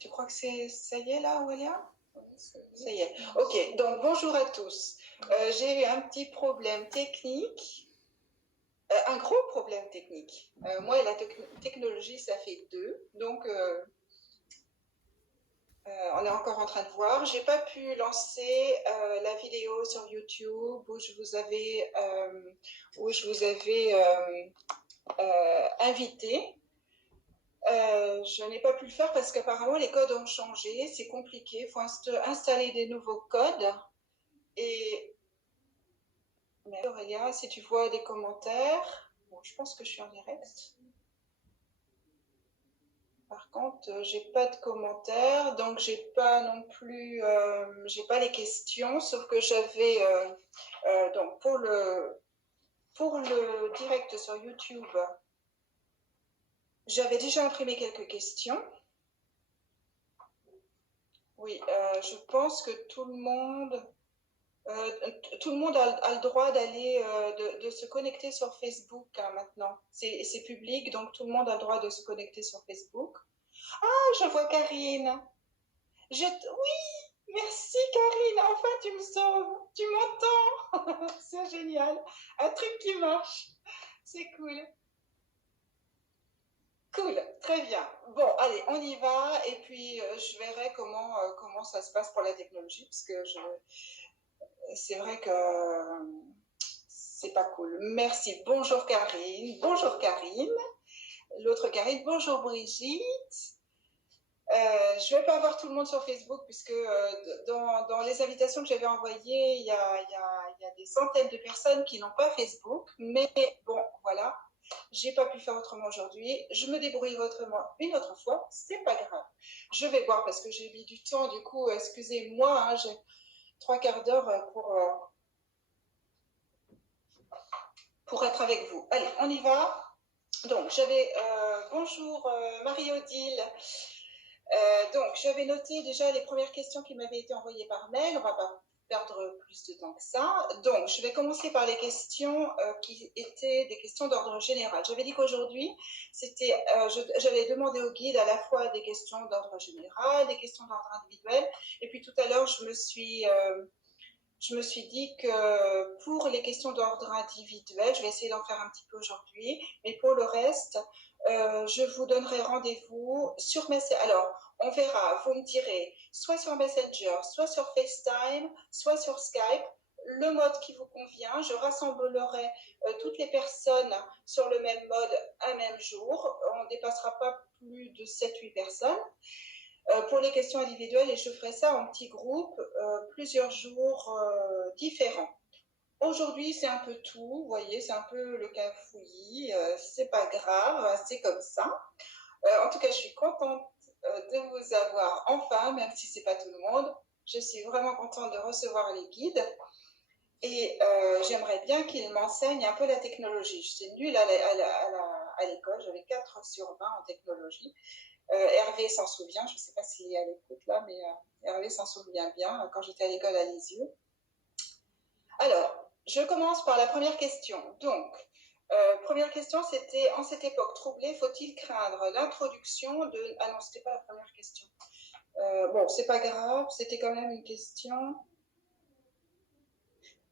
Tu crois que ça y est là, Aurélia? Ça y est. Ok, donc bonjour à tous. J'ai eu un petit problème technique, un gros problème technique. Moi et la technologie, ça fait deux. Donc, on est encore en train de voir. J'ai pas pu lancer la vidéo sur YouTube où je vous avais invité. Je n'ai pas pu le faire parce qu'apparemment les codes ont changé, c'est compliqué, il faut installer des nouveaux codes. Et mais Aurélia, si tu vois des commentaires, bon, je pense que je suis en direct. Par contre, j'ai pas de commentaires, donc j'ai pas non plus, j'ai pas les questions, sauf que j'avais donc pour le direct sur YouTube, j'avais déjà imprimé quelques questions. Oui, je pense que tout le monde a le droit d'aller, de se connecter sur Facebook hein, maintenant. C'est public, donc tout le monde a le droit de se connecter sur Facebook. Ah, je vois Karine. Oui, merci Karine. Enfin, tu me sauves. Tu m'entends. C'est génial. Un truc qui marche. C'est cool. Cool, très bien. Bon, allez, on y va. Et puis, je verrai comment ça se passe pour la technologie, parce que c'est vrai que c'est pas cool. Merci. Bonjour Karine. Bonjour Karine. L'autre Karine. Bonjour Brigitte. Je ne vais pas avoir tout le monde sur Facebook puisque dans les invitations que j'avais envoyées, il y a des centaines de personnes qui n'ont pas Facebook. Mais bon, voilà. J'ai pas pu faire autrement aujourd'hui. Je me débrouille autrement une autre fois. C'est pas grave. Je vais voir parce que j'ai mis du temps. Du coup, excusez-moi. Hein, j'ai 3/4 d'heure pour être avec vous. Allez, on y va. Donc, bonjour Marie-Odile. Donc, j'avais noté déjà les premières questions qui m'avaient été envoyées par mail. On ne va pas perdre plus de temps que ça. Donc, je vais commencer par les questions qui étaient des questions d'ordre général. J'avais dit qu'aujourd'hui, j'avais demandé au guide à la fois des questions d'ordre général, des questions d'ordre individuel. Et puis tout à l'heure, je me suis dit que pour les questions d'ordre individuel, je vais essayer d'en faire un petit peu aujourd'hui, mais pour le reste, je vous donnerai rendez-vous sur Messenger. Alors, on verra, vous me direz, soit sur Messenger, soit sur FaceTime, soit sur Skype, le mode qui vous convient. Je rassemblerai toutes les personnes sur le même mode un même jour. On ne dépassera pas plus de 7-8 personnes. Pour les questions individuelles et je ferai ça en petits groupes, plusieurs jours différents. Aujourd'hui, c'est un peu tout, vous voyez, c'est un peu le cafouillis, c'est pas grave, c'est comme ça. En tout cas, je suis contente de vous avoir enfin, même si c'est pas tout le monde. Je suis vraiment contente de recevoir les guides et j'aimerais bien qu'ils m'enseignent un peu la technologie. Je suis nulle à l'école, j'avais 4/20 en technologie. Hervé s'en souvient, je ne sais pas s'il est à l'écoute là, mais Hervé s'en souvient bien quand j'étais à l'école à Lisieux. Alors, je commence par la première question. Donc, première question, c'était en cette époque troublée, faut-il craindre l'introduction de... Ah non, c'était pas la première question. Bon, c'est pas grave, c'était quand même une question.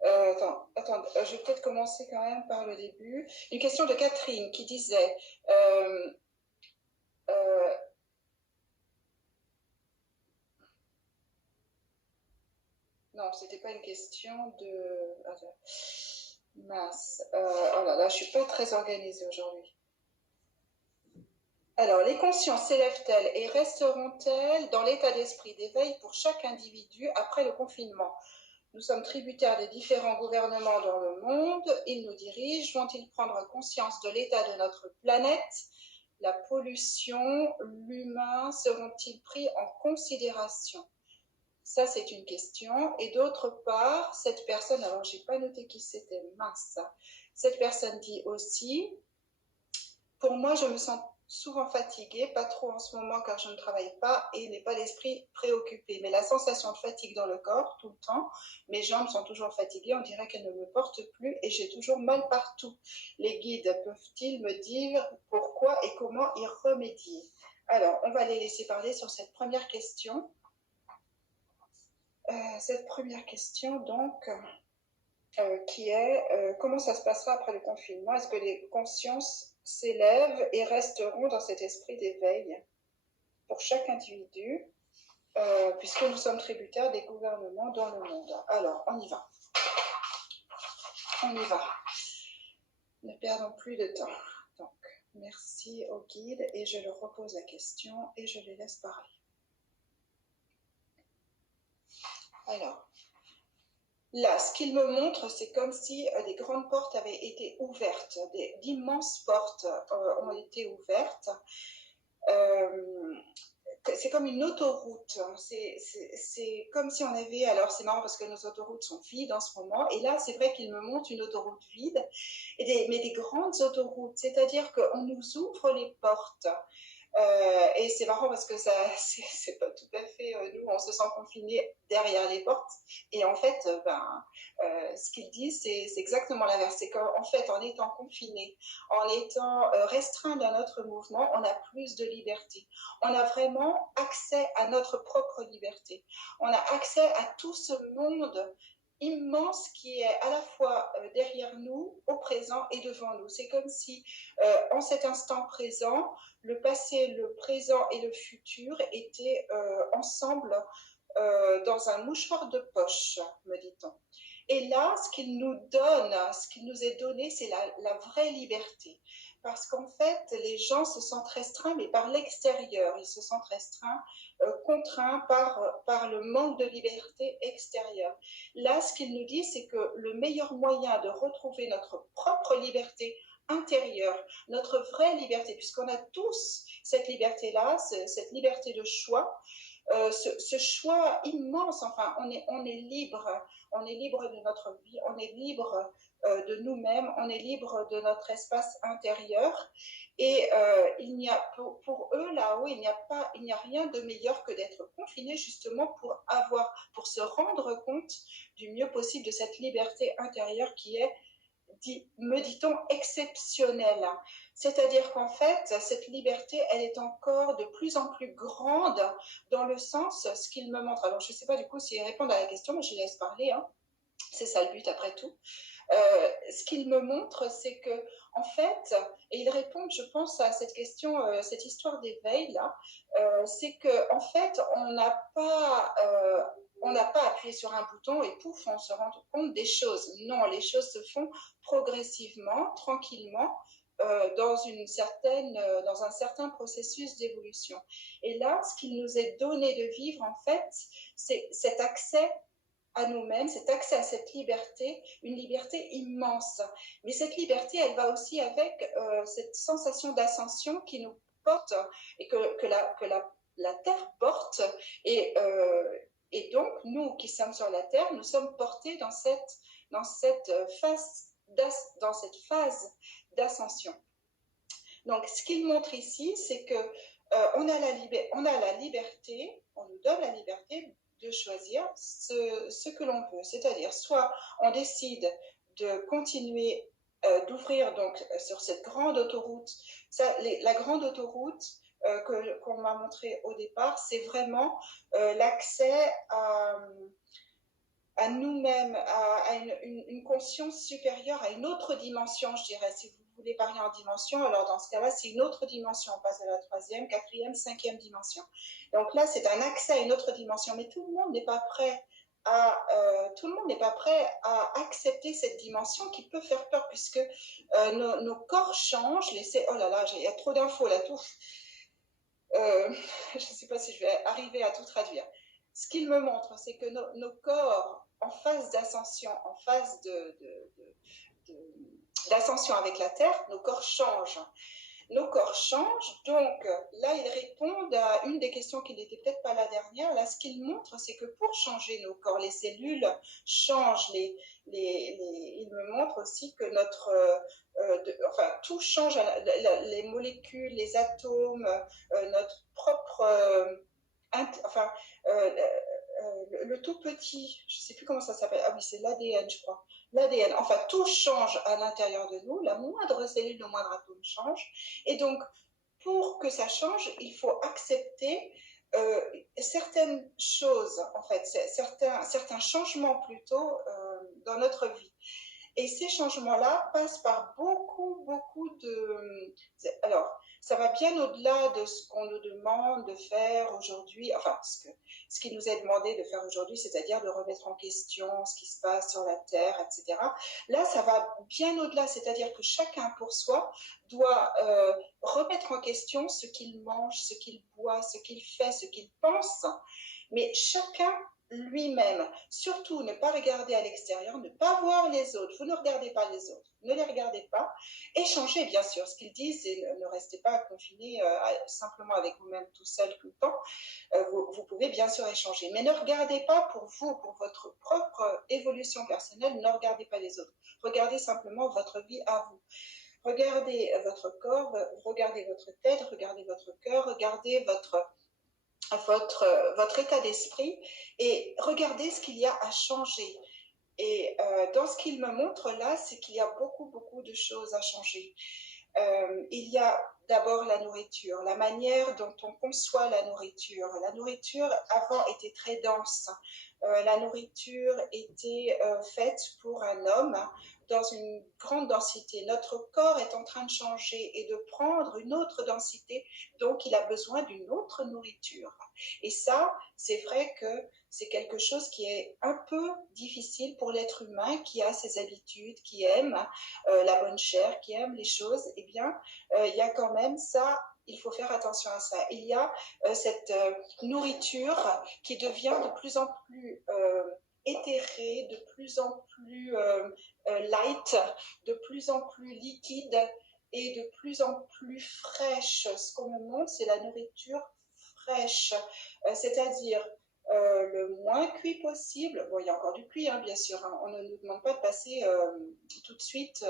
Attends, je vais peut-être commencer quand même par le début. Une question de Catherine qui disait non, c'était pas une question de. Attends. Mince. Oh là là, je suis pas très organisée aujourd'hui. Alors, les consciences s'élèvent-elles et resteront-elles dans l'état d'esprit d'éveil pour chaque individu après le confinement? Nous sommes tributaires des différents gouvernements dans le monde. Ils nous dirigent. Vont-ils prendre conscience de l'état de notre planète? La pollution, l'humain seront-ils pris en considération? Ça, c'est une question. Et d'autre part, cette personne, alors j'ai pas noté qui c'était, mince. Cette personne dit aussi, pour moi, je me sens souvent fatiguée, pas trop en ce moment car je ne travaille pas et n'ai pas l'esprit préoccupé. Mais la sensation de fatigue dans le corps, tout le temps, mes jambes sont toujours fatiguées, on dirait qu'elles ne me portent plus et j'ai toujours mal partout. Les guides peuvent-ils me dire pourquoi et comment y remédier? Alors, on va les laisser parler sur cette première question. Cette première question, donc, qui est comment ça se passera après le confinement? Est-ce que les consciences s'élèvent et resteront dans cet esprit d'éveil pour chaque individu, puisque nous sommes tributaires des gouvernements dans le monde? Alors, on y va. On y va. Ne perdons plus de temps. Donc, merci au guide et je leur repose la question et je les laisse parler. Alors, là, ce qu'il me montre, c'est comme si des grandes portes avaient été ouvertes, d'immenses portes ont été ouvertes. C'est comme une autoroute. C'est comme si on avait... Alors, c'est marrant parce que nos autoroutes sont vides en ce moment. Et là, c'est vrai qu'il me montre une autoroute vide, mais des grandes autoroutes. C'est-à-dire qu'on nous ouvre les portes. Et c'est marrant parce que ça, c'est pas tout à fait nous, on se sent confinés derrière les portes. Et en fait, ce qu'il dit, c'est exactement l'inverse. C'est qu'en fait, en étant confiné, en étant restreint dans notre mouvement, on a plus de liberté. On a vraiment accès à notre propre liberté. On a accès à tout ce monde immense qui est à la fois derrière nous, au présent et devant nous. C'est comme si, en cet instant présent, le passé, le présent et le futur étaient ensemble dans un mouchoir de poche, me dit-on. Et là, ce qu'il nous donne, ce qui nous est donné, c'est la vraie liberté. Parce qu'en fait, les gens se sentent restreints, mais par l'extérieur. Ils se sentent restreints, contraints par le manque de liberté extérieure. Là, ce qu'il nous dit, c'est que le meilleur moyen de retrouver notre propre liberté intérieure, notre vraie liberté, puisqu'on a tous cette liberté-là, cette liberté de choix, ce choix immense, enfin, on est libre de notre vie, on est libre de nous-mêmes, on est libre de notre espace intérieur. Et il n'y a, pour eux là-haut, il n'y a rien de meilleur que d'être confiné justement pour se rendre compte du mieux possible de cette liberté intérieure qui est, me dit-on, exceptionnelle. C'est-à-dire qu'en fait, cette liberté, elle est encore de plus en plus grande dans le sens, ce qu'il me montre. Alors, je ne sais pas du coup s'ils répondent à la question, mais je laisse parler, hein. C'est ça le but après tout. Ce qu'il me montre, c'est que, en fait, et ils répondent, je pense, à cette question, cette histoire d'éveil là, c'est que, en fait, on n'a pas appuyé sur un bouton et pouf, on se rend compte des choses. Non, les choses se font progressivement, tranquillement, dans un certain processus d'évolution. Et là, ce qu'il nous est donné de vivre, en fait, c'est cet accès à nous-mêmes, cet accès à cette liberté, une liberté immense. Mais cette liberté, elle va aussi avec cette sensation d'ascension qui nous porte et que la Terre porte. Et donc, nous qui sommes sur la Terre, nous sommes portés dans cette phase d'ascension. Donc, ce qu'il montre ici, c'est que on a la liberté, on nous donne la liberté de choisir ce que l'on veut. C'est-à-dire, soit on décide de continuer d'ouvrir donc sur cette grande autoroute. La grande autoroute qu'on m'a montrée au départ, c'est vraiment l'accès à nous-mêmes, à une conscience supérieure, à une autre dimension, je dirais. Si vous voulez parler en dimension, alors dans ce cas-là, c'est une autre dimension. On passe à la 3e, 4e, 5e dimension. Donc là, c'est un accès à une autre dimension. Mais tout le monde n'est pas prêt à accepter cette dimension qui peut faire peur, puisque nos corps changent. Oh là là, il y a trop d'infos là, tout. Je ne sais pas si je vais arriver à tout traduire. Ce qu'il me montre, c'est que nos corps, en phase d'ascension, en phase d'ascension avec la Terre, nos corps changent. Nos corps changent, donc là, ils répondent à une des questions qui n'était peut-être pas la dernière. Là, ce qu'ils montrent, c'est que pour changer nos corps, les cellules changent. Il me montre aussi que tout change, les molécules, les atomes, notre propre... le tout petit, je ne sais plus comment ça s'appelle, ah oui, c'est l'ADN, je crois. L'ADN, enfin, tout change à l'intérieur de nous, la moindre cellule, le moindre atome change. Et donc, pour que ça change, il faut accepter certaines choses, en fait, certains changements plutôt dans notre vie. Et ces changements-là passent par beaucoup de... Alors, ça va bien au-delà de ce qu'on nous demande de faire aujourd'hui, enfin, ce qui nous est demandé de faire aujourd'hui, c'est-à-dire de remettre en question ce qui se passe sur la Terre, etc. Là, ça va bien au-delà, c'est-à-dire que chacun pour soi doit remettre en question ce qu'il mange, ce qu'il boit, ce qu'il fait, ce qu'il pense, mais chacun lui-même. Surtout, ne pas regarder à l'extérieur, ne pas voir les autres. Vous ne regardez pas les autres, ne les regardez pas. Échangez, bien sûr, ce qu'ils disent et ne restez pas confiné simplement avec vous-même tout seul tout le temps. Vous pouvez bien sûr échanger, mais ne regardez pas pour vous, pour votre propre évolution personnelle, ne regardez pas les autres. Regardez simplement votre vie à vous. Regardez votre corps, regardez votre tête, regardez votre cœur, regardez votre état d'esprit et regardez ce qu'il y a à changer. Et dans ce qu'il me montre là, c'est qu'il y a beaucoup de choses à changer. Il y a d'abord la nourriture, la manière dont on conçoit la nourriture. La nourriture avant était très dense. La nourriture était faite pour un homme dans une grande densité. Notre corps est en train de changer et de prendre une autre densité, donc il a besoin d'une autre nourriture. Et ça, c'est vrai que c'est quelque chose qui est un peu difficile pour l'être humain qui a ses habitudes, qui aime la bonne chair, qui aime les choses. Eh bien, il y a quand même ça, il faut faire attention à ça. Il y a cette nourriture qui devient de plus en plus éthérée, de plus en plus light, de plus en plus liquide et de plus en plus fraîche. Ce qu'on me montre, c'est la nourriture fraîche, c'est-à-dire le moins cuit possible. Bon, il y a encore du cuit, hein, bien sûr. Hein. On ne nous demande pas de passer tout de suite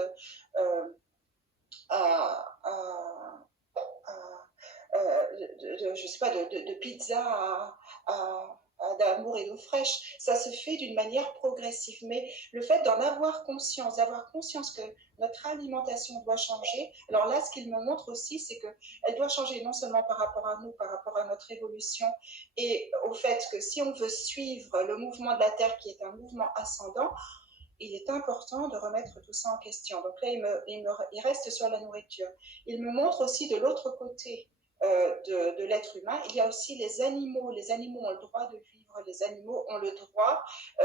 à, à, je sais pas, de pizza d'amour et d'eau fraîche. Ça se fait d'une manière progressive. Mais le fait d'avoir conscience que notre alimentation doit changer, alors là, ce qu'il me montre aussi, c'est qu'elle doit changer non seulement par rapport à nous, par rapport à notre évolution, et au fait que si on veut suivre le mouvement de la Terre, qui est un mouvement ascendant, il est important de remettre tout ça en question. Donc là, il reste sur la nourriture. Il me montre aussi de l'autre côté de l'être humain, il y a aussi les animaux. Les animaux ont le droit de vivre, les animaux ont le droit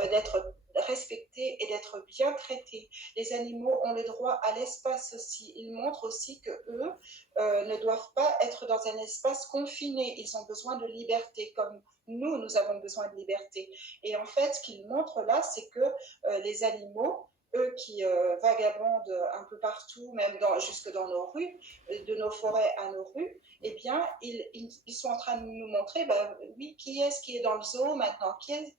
d'être respectés et d'être bien traités. Les animaux ont le droit à l'espace aussi. Il montre aussi que eux ne doivent pas être dans un espace confiné. Ils ont besoin de liberté, comme nous avons besoin de liberté. Et en fait, ce qu'il montre là, c'est que les animaux, eux qui vagabondent un peu partout, même jusque dans nos rues, de nos forêts à nos rues, eh bien, ils sont en train de nous montrer, ben, oui, qui est-ce qui est dans le zoo maintenant, qui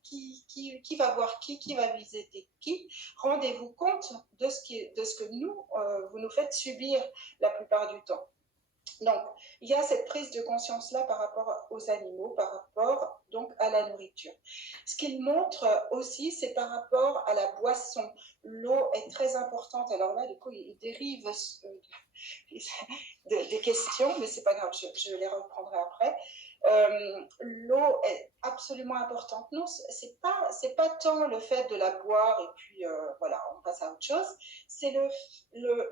va voir qui va visiter qui. Rendez-vous compte de ce que nous, vous nous faites subir la plupart du temps. Donc, il y a cette prise de conscience-là par rapport aux animaux, par rapport donc à la nourriture. Ce qu'il montre aussi, c'est par rapport à la boisson. L'eau est très importante. Alors là, du coup, il dérive des questions, mais c'est pas grave, je les reprendrai après. L'eau est absolument importante. Non, c'est pas tant le fait de la boire et puis voilà, on passe à autre chose. C'est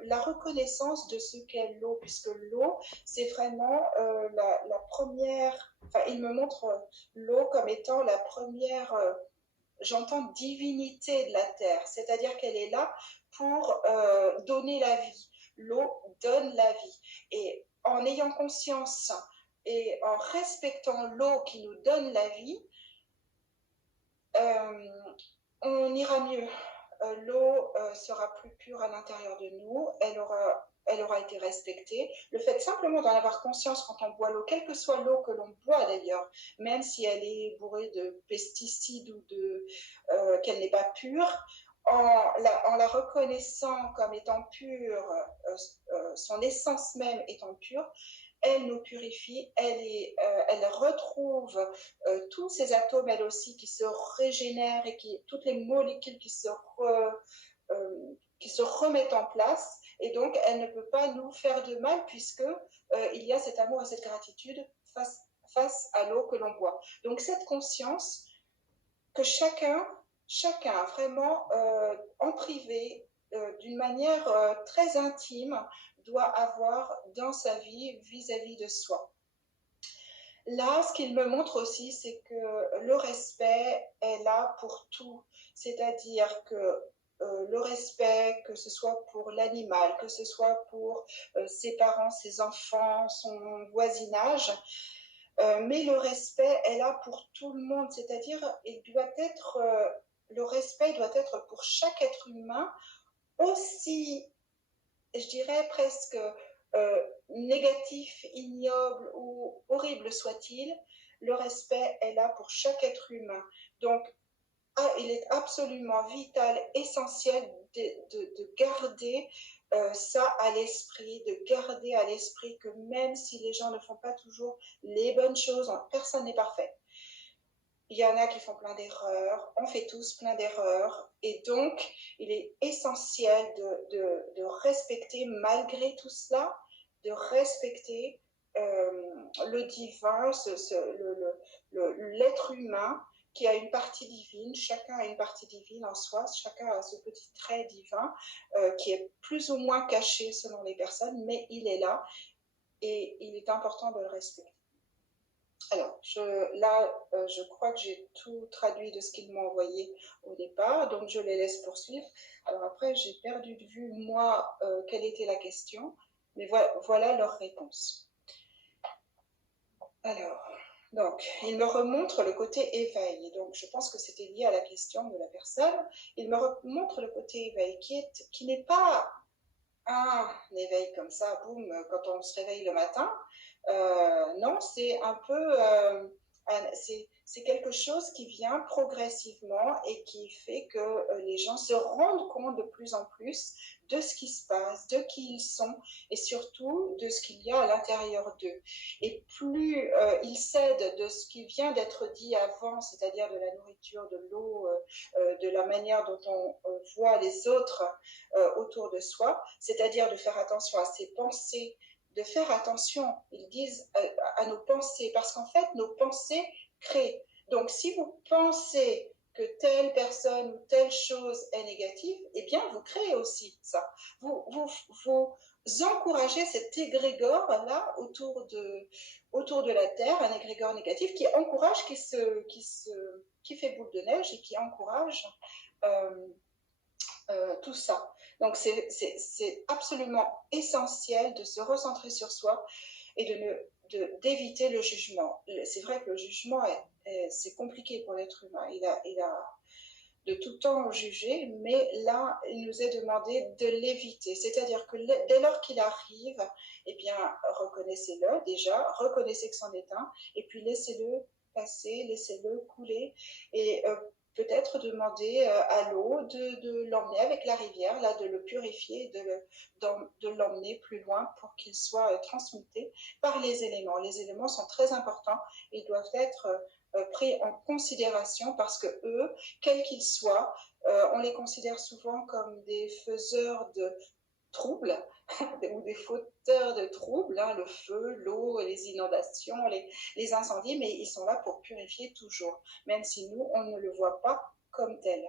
la reconnaissance de ce qu'est l'eau, puisque l'eau, c'est vraiment la première. Enfin, il me montre l'eau comme étant la première. J'entends divinité de la terre, c'est-à-dire qu'elle est là pour donner la vie. L'eau donne la vie. Et en ayant conscience et en respectant l'eau qui nous donne la vie, on ira mieux. L'eau sera plus pure à l'intérieur de nous, elle aura été respectée. Le fait simplement d'en avoir conscience quand on boit l'eau, quelle que soit l'eau que l'on boit d'ailleurs, même si elle est bourrée de pesticides ou qu'elle n'est pas pure, en la reconnaissant comme étant pure, son essence même étant pure, elle nous purifie, elle retrouve tous ces atomes, elle aussi, qui se régénèrent et toutes les molécules qui se remettent en place. et donc elle ne peut pas nous faire de mal puisque il y a cet amour et cette gratitude face à l'eau que l'on boit. Donc cette conscience que chacun vraiment en privé, d'une manière très intime, doit avoir dans sa vie vis-à-vis de soi. Là, ce qu'il me montre aussi, c'est que le respect est là pour tout. C'est-à-dire que le respect, que ce soit pour l'animal, que ce soit pour ses parents, ses enfants, son voisinage, mais le respect est là pour tout le monde. C'est-à-dire, le respect doit être pour chaque être humain, aussi, je dirais presque négatif, ignoble ou horrible soit-il, le respect est là pour chaque être humain. Donc, il est absolument vital, essentiel de garder ça à l'esprit, de garder à l'esprit que même si les gens ne font pas toujours les bonnes choses, personne n'est parfait. Il y en a qui font plein d'erreurs, on fait tous plein d'erreurs, et donc il est essentiel de respecter malgré tout cela, de respecter le divin, l'être humain qui a une partie divine. Chacun a une partie divine en soi, chacun a ce petit trait divin qui est plus ou moins caché selon les personnes, mais il est là et il est important de le respecter. Alors, je crois que j'ai tout traduit de ce qu'ils m'ont envoyé au départ, donc je les laisse poursuivre. Alors après, j'ai perdu de vue, moi, quelle était la question, mais voilà leur réponse. Alors, donc, il me remontre le côté éveil, donc je pense que c'était lié à la question de la personne. Il me remontre le côté éveil qui n'est pas un éveil comme ça, boum, quand on se réveille le matin. Non, c'est un peu, c'est quelque chose qui vient progressivement et qui fait que les gens se rendent compte de plus en plus de ce qui se passe, de qui ils sont et surtout de ce qu'il y a à l'intérieur d'eux. Et plus ils cèdent de ce qui vient d'être dit avant, c'est-à-dire de la nourriture, de l'eau, de la manière dont on voit les autres autour de soi, c'est-à-dire de faire attention à ses pensées, de faire attention, ils disent, à nos pensées, parce qu'en fait, nos pensées créent. Donc, si vous pensez que telle personne ou telle chose est négative, eh bien, vous créez aussi ça. Vous encouragez cet égrégore-là autour de la Terre, un égrégore négatif qui encourage, qui fait boule de neige et qui encourage tout ça. Donc, c'est absolument essentiel de se recentrer sur soi et d'éviter le jugement. C'est vrai que le jugement, c'est compliqué pour l'être humain. Il a de tout temps jugé, mais là, il nous est demandé de l'éviter. C'est-à-dire que dès lors qu'il arrive, eh bien, reconnaissez-le déjà, reconnaissez que c'en est un, et puis laissez-le passer, laissez-le couler, et peut-être demander à l'eau de l'emmener avec la rivière, là, de le purifier, de l'emmener plus loin pour qu'il soit transmuté par les éléments. Les éléments sont très importants, ils doivent être pris en considération parce que eux, quels qu'ils soient, on les considère souvent comme des faiseurs de troubles ou des fauteurs de troubles, hein, le feu, l'eau, les inondations, les incendies, mais ils sont là pour purifier toujours, même si nous, on ne le voit pas comme tel.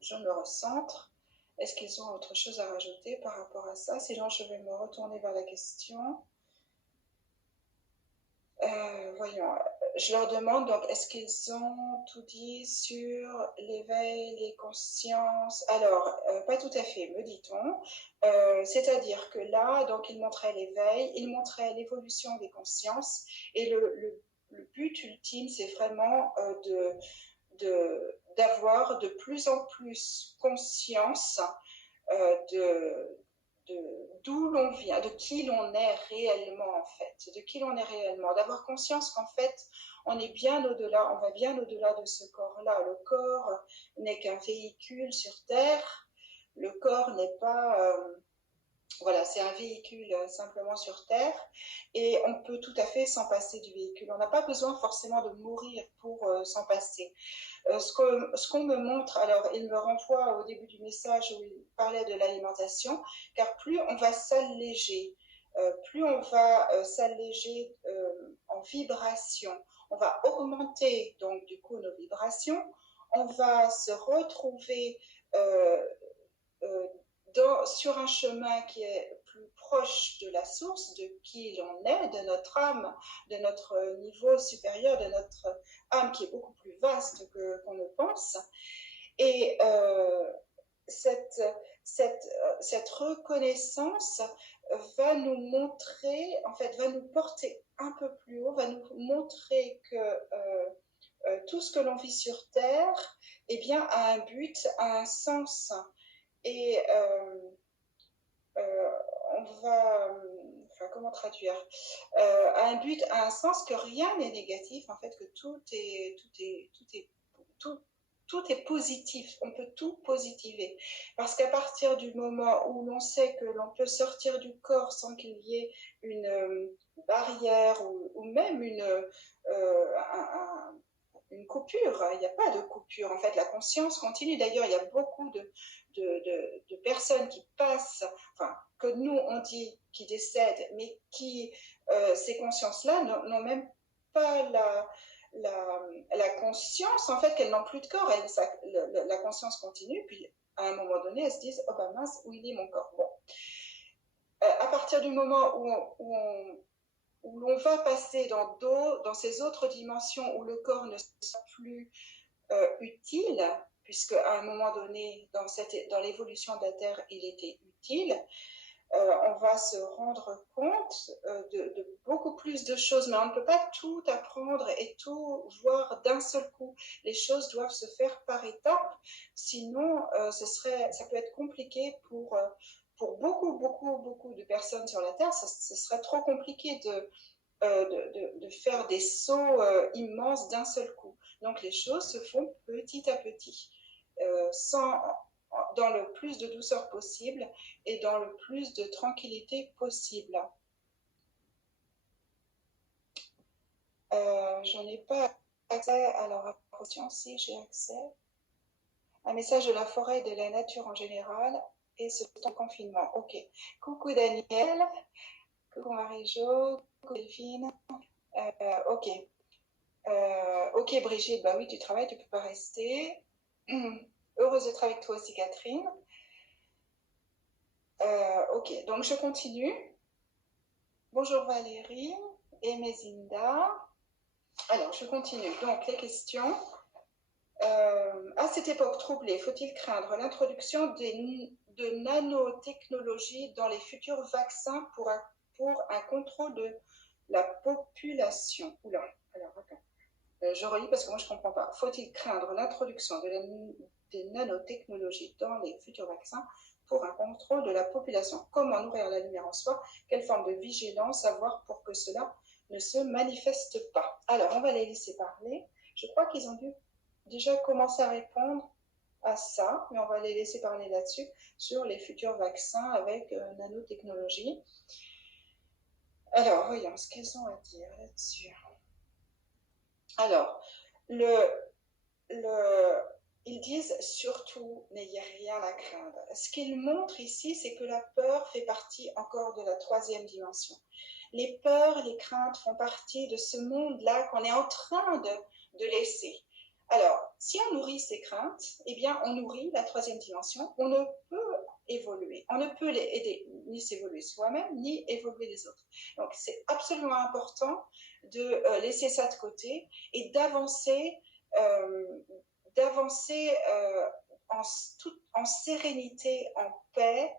Je me recentre. Est-ce qu'ils ont autre chose à rajouter par rapport à ça? Sinon, je vais me retourner vers la question. Voyons, je leur demande donc, est-ce qu'ils ont tout dit sur l'éveil, les consciences? Alors, pas tout à fait, me dit-on. C'est-à-dire que là, donc, ils montraient l'éveil, ils montraient l'évolution des consciences, et le but ultime, c'est vraiment d'avoir de plus en plus conscience d'où l'on vient, de qui l'on est réellement en fait, de qui l'on est réellement, d'avoir conscience qu'en fait on est bien au-delà, on va bien au-delà de ce corps-là. Le corps n'est qu'un véhicule sur Terre, le corps n'est pas Voilà, c'est un véhicule simplement sur Terre et on peut tout à fait s'en passer du véhicule. On n'a pas besoin forcément de mourir pour s'en passer. Ce qu'on me montre, alors il me renvoie au début du message où il parlait de l'alimentation, car plus on va s'alléger, plus on va s'alléger en vibration, on va augmenter donc du coup nos vibrations, on va se retrouver euh, euh, sur un chemin qui est plus proche de la source, de qui l'on est, de notre âme, de notre niveau supérieur, de notre âme qui est beaucoup plus vaste qu'on ne pense. Et cette reconnaissance va nous montrer, en fait, va nous porter un peu plus haut, va nous montrer que tout ce que l'on vit sur Terre, eh bien, a un but, a un sens. Et on va, enfin, comment traduire, a un but, a un sens, que rien n'est négatif, en fait, que tout est positif, on peut tout positiver. Parce qu'à partir du moment où l'on sait que l'on peut sortir du corps sans qu'il y ait une barrière ou même une coupure, il n'y a pas de coupure. En fait, la conscience continue. D'ailleurs, il y a beaucoup de personnes qui passent, enfin, que nous, on dit qui décèdent, mais qui, ces consciences-là, n'ont même pas la conscience, en fait, qu'elles n'ont plus de corps. La conscience continue, puis à un moment donné, elles se disent, oh ben mince, où il est mon corps? Bon. À partir du moment où l'on va passer dans ces autres dimensions où le corps ne sera plus utile, puisque à un moment donné, dans l'évolution de la Terre, il était utile, on va se rendre compte de beaucoup plus de choses, mais on ne peut pas tout apprendre et tout voir d'un seul coup. Les choses doivent se faire par étapes, sinon ça peut être compliqué pour beaucoup de personnes sur la Terre. Ce serait trop compliqué de faire des sauts immenses d'un seul coup. Donc les choses se font petit à petit, dans le plus de douceur possible et dans le plus de tranquillité possible. J'en ai pas accès à leur question, si j'ai accès. Un message de la forêt et de la nature en général et ce temps confinement. Ok. Coucou Daniel, coucou Marie-Jo, coucou Delphine. Ok. Ok Brigitte, bah oui, tu travailles, tu peux pas rester. Heureuse d'être avec toi aussi Catherine. Ok, donc je continue. Bonjour Valérie et Mézinda. Alors, je continue. Donc, les questions. À cette époque troublée, faut-il craindre l'introduction de nanotechnologies dans les futurs vaccins pour un contrôle de la population? Oula, alors attends. Je relis parce que moi je ne comprends pas. Faut-il craindre l'introduction des nanotechnologies dans les futurs vaccins pour un contrôle de la population? Comment nourrir la lumière en soi? Quelle forme de vigilance avoir pour que cela ne se manifeste pas? Alors, on va les laisser parler. Je crois qu'ils ont dû déjà commencer à répondre à ça, mais on va les laisser parler là-dessus, sur les futurs vaccins avec nanotechnologie. Alors, voyons ce qu'elles ont à dire là-dessus. Alors, ils disent surtout n'ayez rien à craindre. Ce qu'ils montrent ici, c'est que la peur fait partie encore de la troisième dimension. Les peurs, les craintes font partie de ce monde-là qu'on est en train de laisser. Alors, si on nourrit ces craintes, eh bien, on nourrit la troisième dimension. On ne peut évoluer. On ne peut les aider, ni s'évoluer soi-même, ni évoluer les autres. Donc, c'est absolument important de laisser ça de côté et d'avancer en sérénité, en paix,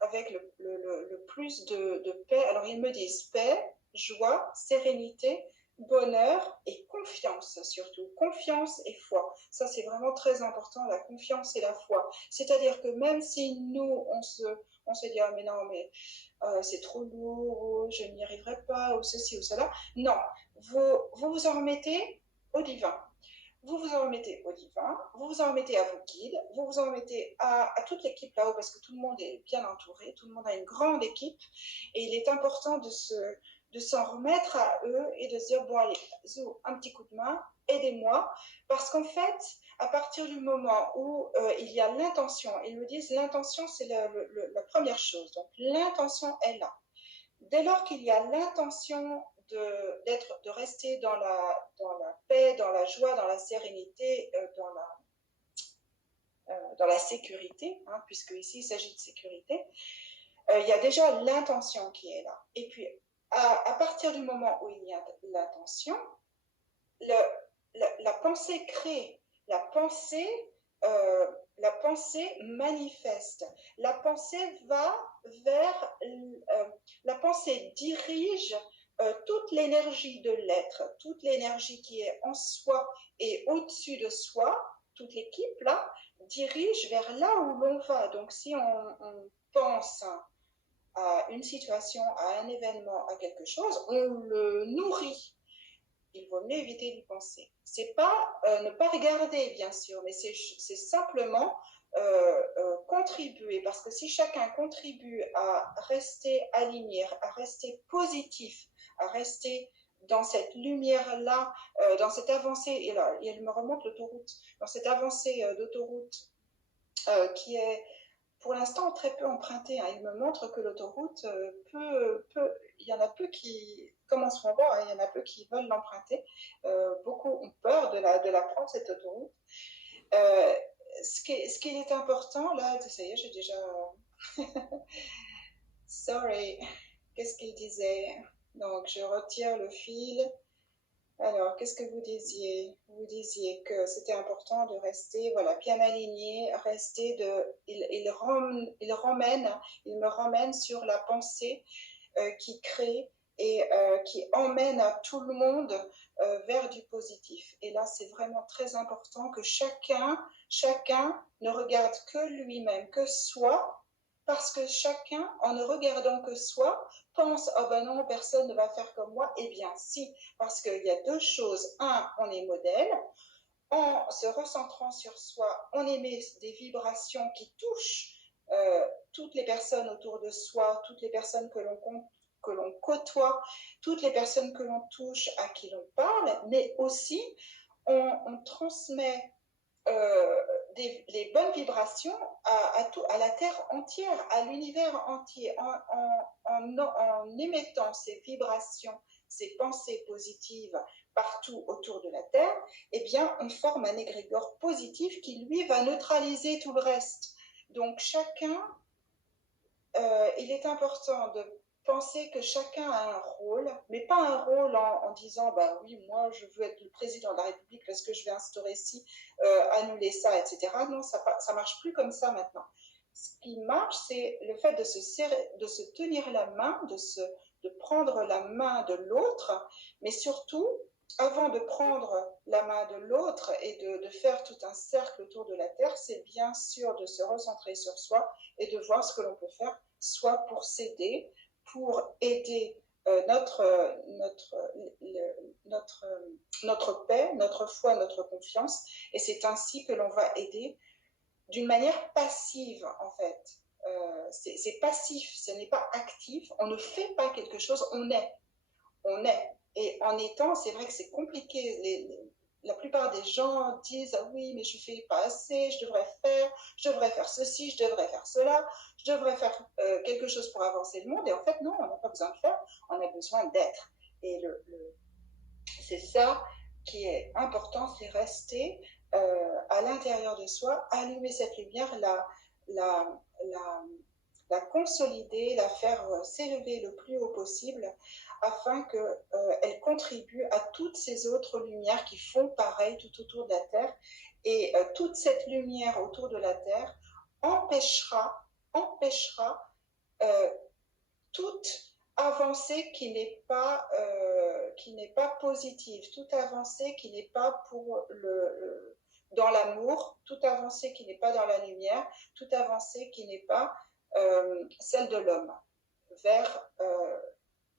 avec le plus de paix. Alors, ils me disent paix, joie, sérénité, bonheur et confiance, surtout. Confiance et foi. Ça, c'est vraiment très important, la confiance et la foi. C'est-à-dire que même si nous, on se dit, ah, mais non, mais c'est trop lourd, ou je n'y arriverai pas, ou ceci ou cela. Non, vous en remettez au divin. vous vous en remettez au divin, vous vous en remettez à vos guides, vous vous en remettez à toute l'équipe là-haut parce que tout le monde est bien entouré, tout le monde a une grande équipe et il est important de s'en remettre à eux et de se dire, bon allez, Zou, un petit coup de main, aidez-moi, parce qu'en fait, à partir du moment où il y a l'intention, ils me disent l'intention c'est la première chose, donc l'intention est là. Dès lors qu'il y a l'intention de rester dans la paix, dans la joie, dans la sérénité, dans la sécurité, hein, puisque ici il s'agit de sécurité, il y a déjà l'intention qui est là. Et puis, à partir du moment où il y a l'intention, la pensée crée, la pensée manifeste. La pensée va vers, la pensée dirige toute l'énergie de l'être, toute l'énergie qui est en soi et au-dessus de soi, toute l'équipe là, dirige vers là où l'on va. Donc si on pense à une situation, à un événement, à quelque chose, on le nourrit. Il vaut mieux éviter d'y penser. C'est pas ne pas regarder, bien sûr, mais c'est simplement contribuer. Parce que si chacun contribue à rester aligné, à rester positif, à rester dans cette lumière-là, dans cette avancée, et là, il me remonte l'autoroute, dans cette avancée d'autoroute qui est pour l'instant très peu empruntée. Hein. Il me montre que l'autoroute, il y en a peu qui, comme en ce moment, hein, il y en a peu qui veulent l'emprunter. Beaucoup ont peur de la prendre, cette autoroute. Ce qui est important, là, ça y est, j'ai déjà... Sorry, qu'est-ce qu'il disait? Donc, je retire le fil. Alors, qu'est-ce que vous disiez? Vous disiez que c'était important de rester, voilà, bien aligné, rester il me ramène sur la pensée qui crée et qui emmène à tout le monde vers du positif. Et là, c'est vraiment très important que chacun ne regarde que lui-même, que soi, parce que chacun, en ne regardant que soi, pense, oh ben non, personne ne va faire comme moi. Eh bien, si, parce qu'il y a deux choses. Un, on est modèle. En se recentrant sur soi, on émet des vibrations qui touchent toutes les personnes autour de soi, toutes les personnes que l'on côtoie, toutes les personnes que l'on touche, à qui l'on parle, mais aussi on transmet les bonnes vibrations à la Terre entière, à l'univers entier, en émettant ces vibrations, ces pensées positives partout autour de la Terre, eh bien, on forme un égrégore positif qui, lui, va neutraliser tout le reste. Donc, il est important de penser que chacun a un rôle, mais pas un rôle en disant, bah oui, moi, je veux être le président de la République parce que je vais instaurer ci, annuler ça, etc. Non, ça marche plus comme ça maintenant. Ce qui marche, c'est le fait de se tenir la main, de prendre la main de l'autre, mais surtout, avant de prendre la main de l'autre et de faire tout un cercle autour de la Terre, c'est bien sûr de se recentrer sur soi et de voir ce que l'on peut faire, soit pour s'aider, pour aider notre paix, notre foi, notre confiance. Et c'est ainsi que l'on va aider d'une manière passive, en fait. C'est passif, ce n'est pas actif. On ne fait pas quelque chose, on est. On est. Et en étant, c'est vrai que c'est compliqué. La plupart des gens disent, ah oui, mais je ne fais pas assez, je devrais faire ceci, je devrais faire cela, je devrais faire quelque chose pour avancer le monde. Et en fait, non, on n'a pas besoin de faire, on a besoin d'être. Et c'est ça qui est important, c'est rester à l'intérieur de soi, allumer cette lumière, la consolider, la faire s'élever le plus haut possible afin qu'elle contribue à toutes ces autres lumières qui font pareil tout autour de la Terre. Et toute cette lumière autour de la Terre empêchera euh, toute avancée qui n'est pas positive, toute avancée qui n'est pas dans l'amour, toute avancée qui n'est pas dans la lumière, toute avancée qui n'est pas celle de l'homme vers,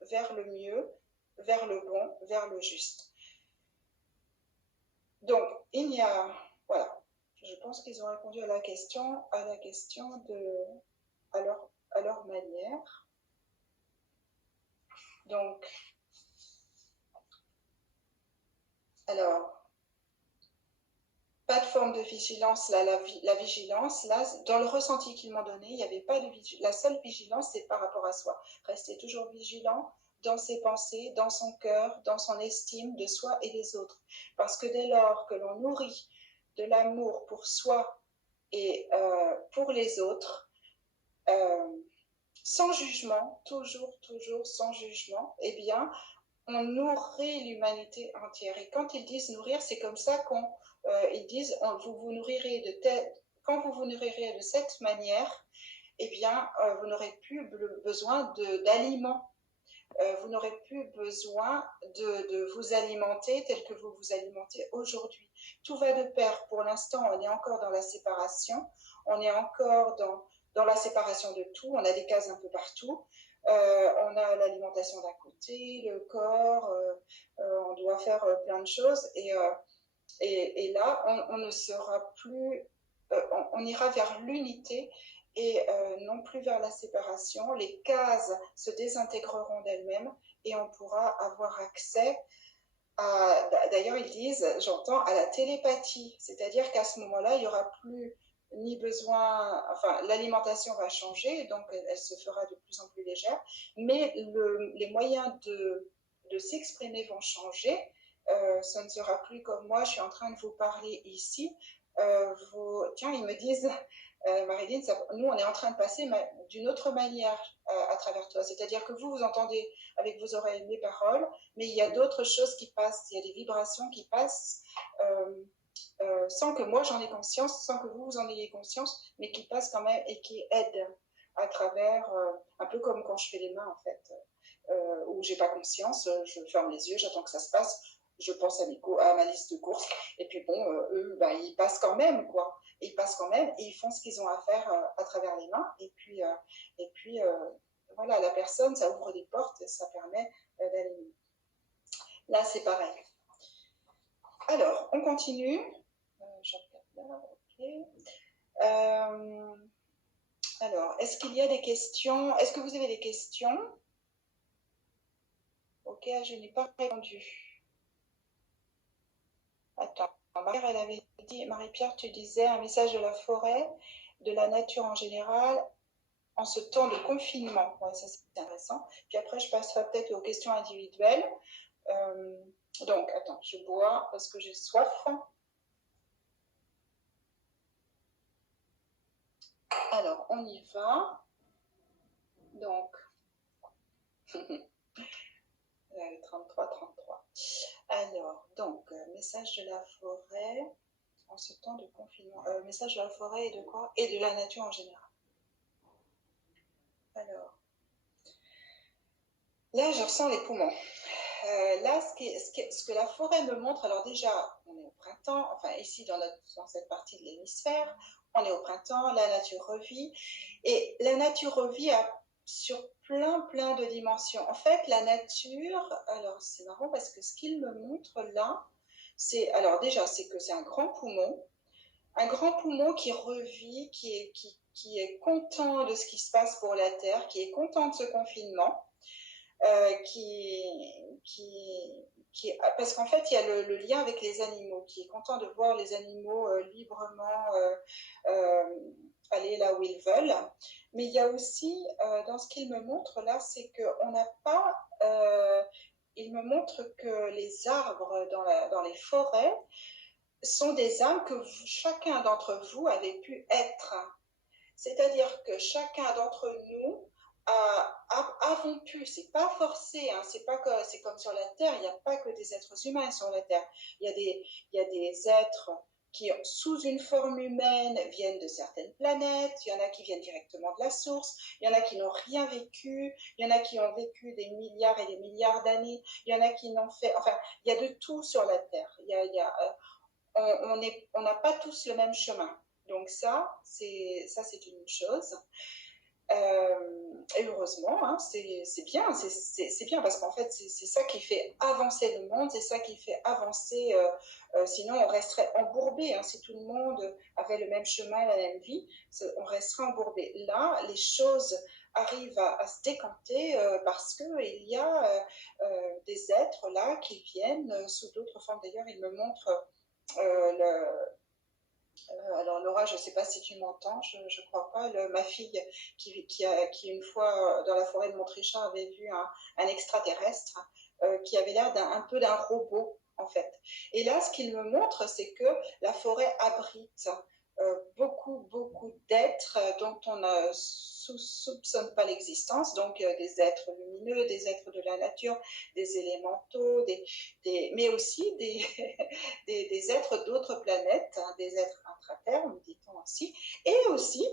vers le mieux, vers le bon, vers le juste. Donc, il y a, voilà, je pense qu'ils ont répondu à la question à leur manière. Donc, alors, pas de forme de vigilance, là, la vigilance, là, dans le ressenti qu'ils m'ont donné, il n'y avait pas de vigilance. La seule vigilance, c'est par rapport à soi. Rester toujours vigilant dans ses pensées, dans son cœur, dans son estime de soi et des autres. Parce que dès lors que l'on nourrit de l'amour pour soi et pour les autres, sans jugement, toujours sans jugement, eh bien, on nourrit l'humanité entière. Et quand ils disent nourrir, c'est comme ça ils disent vous vous nourrirez quand vous vous nourrirez de cette manière, eh bien, vous n'aurez plus besoin d'aliments. Vous n'aurez plus besoin de vous alimenter tel que vous vous alimentez aujourd'hui. Tout va de pair. Pour l'instant, on est encore dans la séparation. On est encore dans la séparation de tout. On a des cases un peu partout. On a l'alimentation d'un côté, le corps, on doit faire plein de choses. Et là, on ne sera plus, on ira vers l'unité et non plus vers la séparation. Les cases se désintégreront d'elles-mêmes et on pourra avoir accès d'ailleurs ils disent, j'entends, à la télépathie. C'est-à-dire qu'à ce moment-là, il n'y aura plus ni besoin, enfin l'alimentation va changer, donc elle se fera de plus en plus légère, mais les moyens de s'exprimer vont changer. Ça ne sera plus comme moi, je suis en train de vous parler ici. Tiens, ils me disent, Marilyn, nous on est en train de passer d'une autre manière à travers toi. C'est-à-dire que vous entendez avec vos oreilles mes paroles, mais il y a d'autres choses qui passent, il y a des vibrations qui passent sans que moi j'en ai conscience, sans que vous en ayez conscience, mais qui passent quand même et qui aident à travers, un peu comme quand je fais les mains en fait, où j'ai pas conscience, je ferme les yeux, j'attends que ça se passe, je pense à ma liste de courses, et puis bon, eux, bah, ils passent quand même, quoi. Ils passent quand même et ils font ce qu'ils ont à faire à travers les mains, et puis voilà, la personne, ça ouvre des portes, ça permet d'aller mieux. Là, c'est pareil. Alors, on continue. Je regarde là, ok. Alors, est-ce qu'il y a des questions? Est-ce que vous avez des questions? Ok, je n'ai pas répondu. Attends, Marie-Pierre, elle avait dit, Marie-Pierre, tu disais un message de la forêt, de la nature en général, en ce temps de confinement. Ouais, ça c'est intéressant. Puis après, je passerai peut-être aux questions individuelles. Donc, attends, je bois parce que j'ai soif. Alors, on y va. Donc, 33. Alors, donc, message de la forêt en ce temps de confinement. Message de la forêt et de quoi? Et de la nature en général. Alors, là, je ressens les poumons. Là, ce que la forêt me montre, alors déjà, on est au printemps, enfin ici dans cette partie de l'hémisphère, on est au printemps, la nature revit, et la nature revit sur plein de dimensions. En fait, la nature, alors c'est marrant parce que ce qu'il me montre là, alors déjà, c'est que c'est un grand poumon qui revit, qui est content de ce qui se passe pour la Terre, qui est content de ce confinement, parce qu'en fait, il y a le lien avec les animaux, qui est content de voir les animaux librement aller là où ils veulent. Mais il y a aussi, dans ce qu'il me montre là, c'est qu'on n'a pas... il me montre que les arbres dans les forêts sont des âmes que chacun d'entre vous avait pu être. C'est-à-dire que chacun d'entre nous avons pu, c'est pas forcé, hein, c'est comme sur la Terre, il n'y a pas que des êtres humains sur la Terre. Il y a des êtres qui, sous une forme humaine, viennent de certaines planètes, il y en a qui viennent directement de la source, il y en a qui n'ont rien vécu, il y en a qui ont vécu des milliards et des milliards d'années, il y en a qui n'ont fait... Enfin, il y a de tout sur la Terre. On n'a pas tous le même chemin. Donc ça, c'est une chose. Et heureusement, hein, c'est bien, c'est bien parce qu'en fait, c'est ça qui fait avancer le monde, c'est ça qui fait avancer. Sinon, on resterait embourbé. Hein, si tout le monde avait le même chemin, la même vie, on resterait embourbé. Là, les choses arrivent à se décanter parce qu'il y a des êtres là qui viennent sous d'autres formes. D'ailleurs, il me montre le, alors Laura, je ne sais pas si tu m'entends, je ne crois pas. Ma fille qui une fois dans la forêt de Montrichard avait vu un extraterrestre qui avait l'air un peu d'un robot en fait. Et là, ce qu'il me montre, c'est que la forêt abrite beaucoup d'êtres dont on ne soupçonne pas l'existence, donc des êtres lumineux, des êtres de la nature, des élémentaux, mais aussi des êtres d'autres planètes, hein, des êtres intratermes, dit-on aussi, et aussi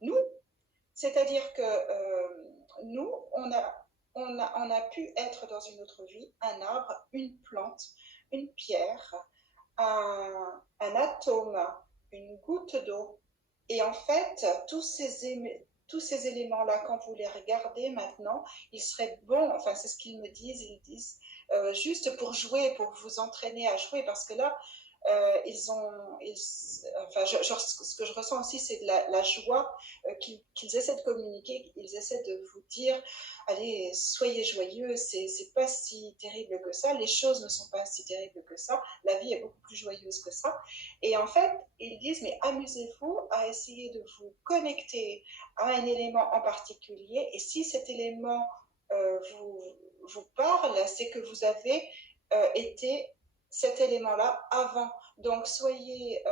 nous. C'est-à-dire que nous, on a pu être dans une autre vie un arbre, une plante, une pierre, un atome, une goutte d'eau. Et en fait, tous ces éléments-là, quand vous les regardez maintenant, ils seraient bons, enfin c'est ce qu'ils me disent, ils disent, juste pour jouer, pour vous entraîner à jouer, parce que là, enfin, ce que je ressens aussi, c'est de la joie qu'ils essaient de communiquer, ils essaient de vous dire, allez, soyez joyeux, c'est pas si terrible que ça, les choses ne sont pas si terribles que ça, la vie est beaucoup plus joyeuse que ça. Et en fait, ils disent, mais amusez-vous à essayer de vous connecter à un élément en particulier, et si cet élément vous parle, c'est que vous avez été cet élément-là avant. Donc, soyez...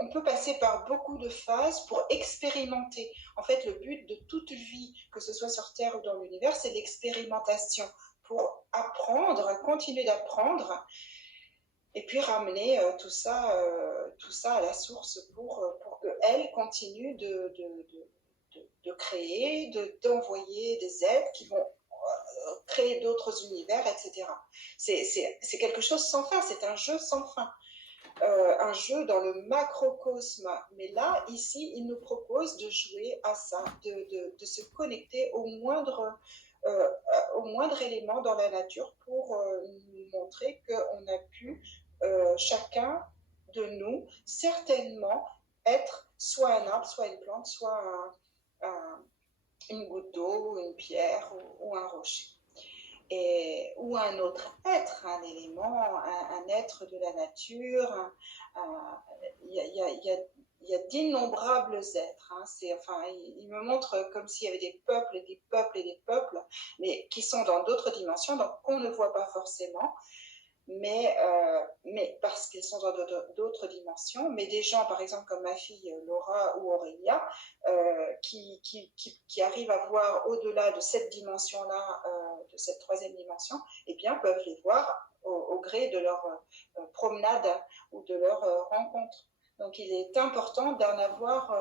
on peut passer par beaucoup de phases pour expérimenter. En fait, le but de toute vie, que ce soit sur Terre ou dans l'univers, c'est l'expérimentation pour apprendre, continuer d'apprendre et puis ramener tout ça à la source pour qu'elle continue de créer, d'envoyer des aides qui vont créer d'autres univers, etc. C'est quelque chose sans fin, c'est un jeu sans fin. Un jeu dans le macrocosme. Mais là, ici, il nous propose de jouer à ça, de se connecter au moindre élément dans la nature pour nous montrer qu'on a pu, chacun de nous, certainement être soit un arbre, soit une plante, soit une goutte d'eau, une pierre ou un rocher. Ou un autre être, un élément, un être de la nature. Il y a d'innombrables êtres. Hein. Enfin, il me montre comme s'il y avait des peuples et des peuples et des peuples, mais qui sont dans d'autres dimensions, donc qu'on ne voit pas forcément. Mais parce qu'ils sont dans d'autres dimensions, mais des gens, par exemple, comme ma fille Laura ou Aurélia, qui arrivent à voir au-delà de cette dimension-là, de cette troisième dimension, eh bien, peuvent les voir au gré de leur promenade ou de leur rencontre. Donc, il est important d'en avoir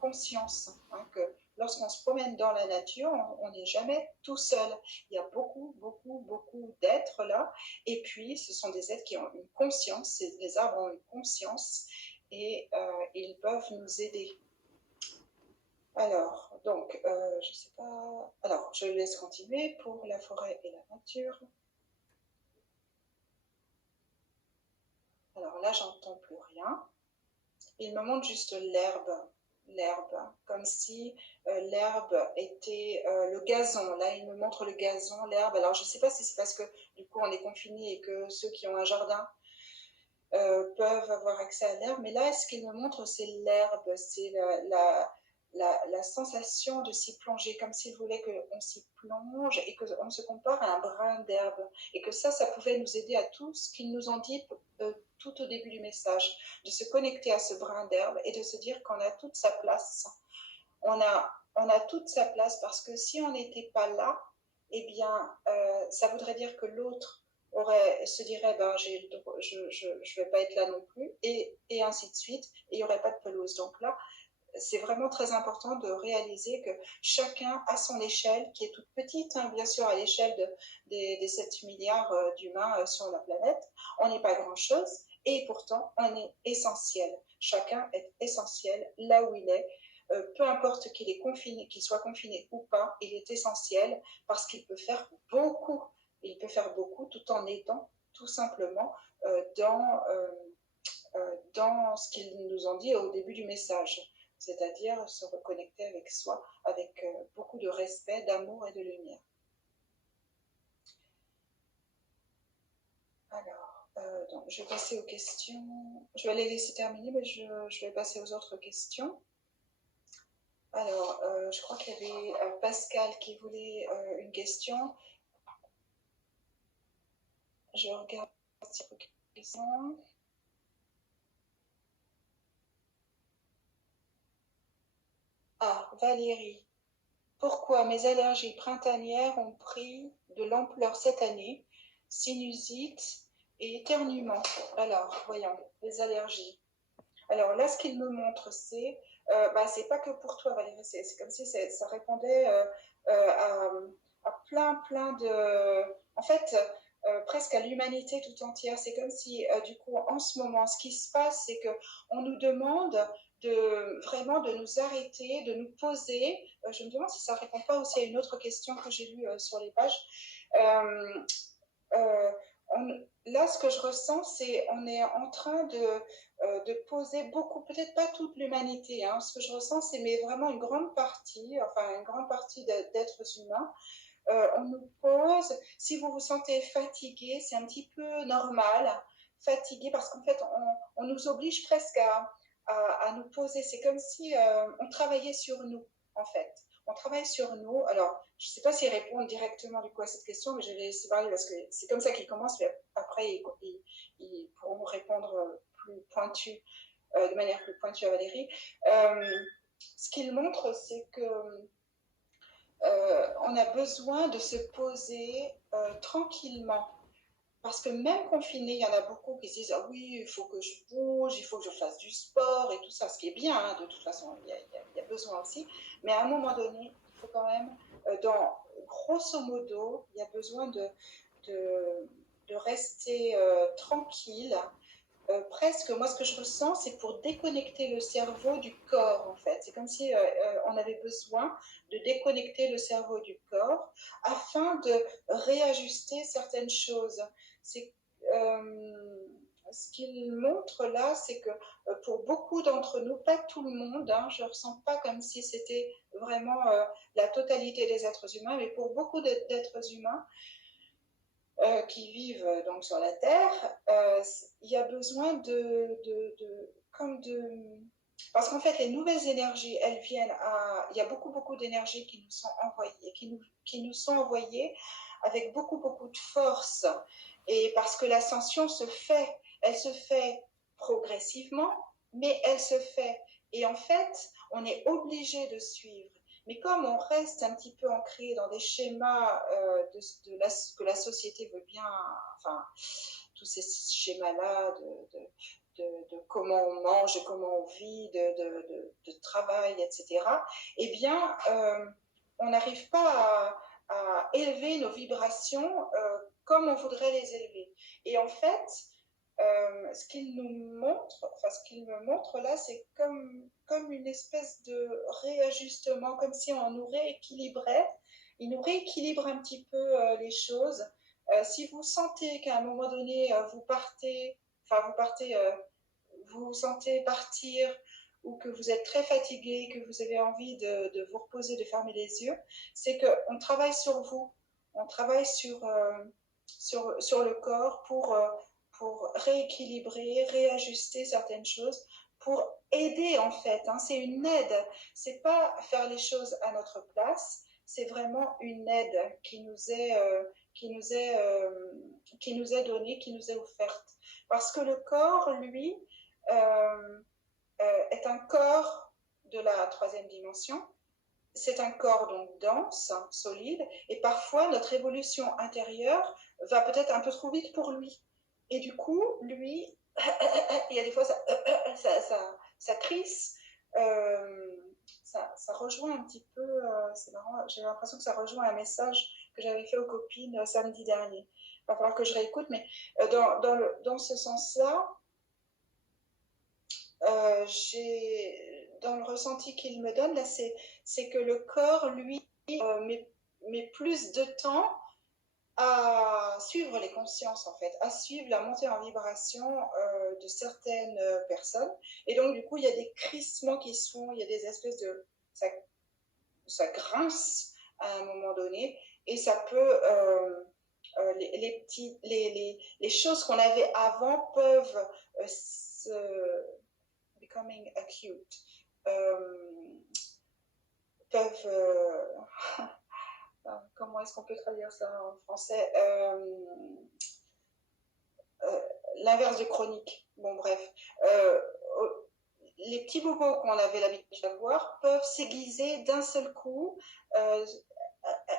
conscience, hein, que lorsqu'on se promène dans la nature, on n'est jamais tout seul. Il y a beaucoup d'êtres là, et puis ce sont des êtres qui ont une conscience, les arbres ont une conscience, et ils peuvent nous aider. Alors, donc, je sais pas... Alors, je laisse continuer pour la forêt et la nature. Alors là, j'entends plus rien. Il me montre juste l'herbe, comme si l'herbe était le gazon. Là, il me montre le gazon, l'herbe. Alors, je ne sais pas si c'est parce que du coup, on est confiné et que ceux qui ont un jardin peuvent avoir accès à l'herbe. Mais là, ce qu'il me montre, c'est l'herbe, c'est la sensation de s'y plonger, comme s'il voulait qu'on s'y plonge et qu'on se compare à un brin d'herbe. Et que ça pouvait nous aider à tout ce qu'ils nous ont dit tout au début du message, de se connecter à ce brin d'herbe et de se dire qu'on a toute sa place. On a toute sa place parce que si on n'était pas là, eh bien, ça voudrait dire que l'autre se dirait je vais pas être là non plus, et ainsi de suite, et il n'y aurait pas de pelouse. Donc là, c'est vraiment très important de réaliser que chacun a son échelle, qui est toute petite, hein, bien sûr, à l'échelle des 7 milliards d'humains sur la planète. On n'est pas grand-chose, et pourtant, on est essentiel. chacun est essentiel là où il est. Peu importe qu'il est confiné, qu'il soit confiné ou pas, il est essentiel parce qu'il peut faire beaucoup. Il peut faire beaucoup tout en étant tout simplement dans ce qu'ils nous ont dit au début du message, c'est-à-dire se reconnecter avec soi, avec beaucoup de respect, d'amour et de lumière. Alors, donc, je vais passer aux questions. Je vais les laisser terminer, mais je vais passer aux autres questions. Alors, je crois qu'il y avait Pascal qui voulait une question. Je regarde si question. Ah, Valérie. Pourquoi mes allergies printanières ont pris de l'ampleur cette année? Sinusite et éternuement. Alors, voyons, les allergies. Alors là, ce qu'il me montre, c'est c'est pas que pour toi, Valérie, c'est comme si ça répondait à plein de... En fait, presque à l'humanité tout entière. C'est comme si, du coup, en ce moment, ce qui se passe, c'est qu'on nous demande vraiment de nous arrêter, de nous poser. Je me demande si ça ne répond pas aussi à une autre question que j'ai lue sur les pages. Là, ce que je ressens, c'est on est en train de poser beaucoup, peut-être pas toute l'humanité. Hein. Ce que je ressens, c'est mais vraiment une grande partie d'êtres humains. On nous pose, si vous vous sentez fatigué, c'est un petit peu normal, fatigué, parce qu'en fait, on nous oblige presque à nous poser. C'est comme si on travaillait sur nous, en fait. On travaille sur nous. Alors, je ne sais pas s'ils répondent directement du coup à cette question, mais je vais laisser parler parce que c'est comme ça qu'ils commencent, mais après, ils pourront répondre plus pointu, de manière plus pointue à Valérie. Ce qu'ils montrent, c'est que on a besoin de se poser tranquillement. Parce que même confiné, il y en a beaucoup qui se disent ah oui, il faut que je bouge, il faut que je fasse du sport et tout ça, ce qui est bien, hein, de toute façon, il y a besoin aussi. Mais à un moment donné, il faut quand même, grosso modo, il y a besoin de rester tranquille. Presque, moi, ce que je ressens, c'est pour déconnecter le cerveau du corps, en fait. C'est comme si on avait besoin de déconnecter le cerveau du corps afin de réajuster certaines choses. C'est, ce qu'il montre là, c'est que pour beaucoup d'entre nous, pas tout le monde, hein, je ne ressens pas comme si c'était vraiment la totalité des êtres humains, mais pour beaucoup d'êtres humains, qui vivent donc sur la Terre, il y a besoin parce qu'en fait, les nouvelles énergies, elles viennent il y a beaucoup d'énergies qui nous sont envoyées, qui nous sont envoyées avec beaucoup de force. Et parce que l'ascension elle se fait progressivement, mais elle se fait. Et en fait, on est obligé de suivre. Mais comme on reste un petit peu ancré dans des schémas que la société veut bien, enfin, tous ces schémas-là de comment on mange, de comment on vit, de travail, etc., eh bien, on n'arrive pas à élever nos vibrations comme on voudrait les élever. Et en fait, ce qu'il nous montre, enfin ce qu'il me montre là, c'est comme une espèce de réajustement, comme si on nous rééquilibrait. Il nous rééquilibre un petit peu les choses. Si vous sentez qu'à un moment donné, vous vous sentez partir ou que vous êtes très fatigué, que vous avez envie de vous reposer, de fermer les yeux, c'est qu'on travaille sur vous, on travaille sur le corps pour rééquilibrer, réajuster certaines choses, pour aider en fait. Hein, c'est une aide, c'est pas faire les choses à notre place, c'est vraiment une aide qui nous est donnée, qui nous est offerte. Parce que le corps, lui, est un corps de la troisième dimension. C'est un corps donc dense, solide, et parfois notre évolution intérieure va peut-être un peu trop vite pour lui. Et du coup, lui, il y a des fois ça crisse, ça rejoint un petit peu, c'est marrant, j'ai l'impression que ça rejoint un message que j'avais fait aux copines samedi dernier. Il va falloir que je réécoute, mais dans ce sens-là, dans le ressenti qu'il me donne, là, c'est que le corps, lui, met plus de temps à suivre les consciences, en fait, à suivre la montée en vibration de certaines personnes. Et donc, du coup, il y a des crissements qui se font, il y a des espèces de... Ça grince à un moment donné, et ça peut... les choses qu'on avait avant peuvent becoming acute, peuvent comment est-ce qu'on peut traduire ça en français, l'inverse de chronique. Bon, bref. Les petits bobos qu'on avait l'habitude d'avoir peuvent s'aiguiser d'un seul coup,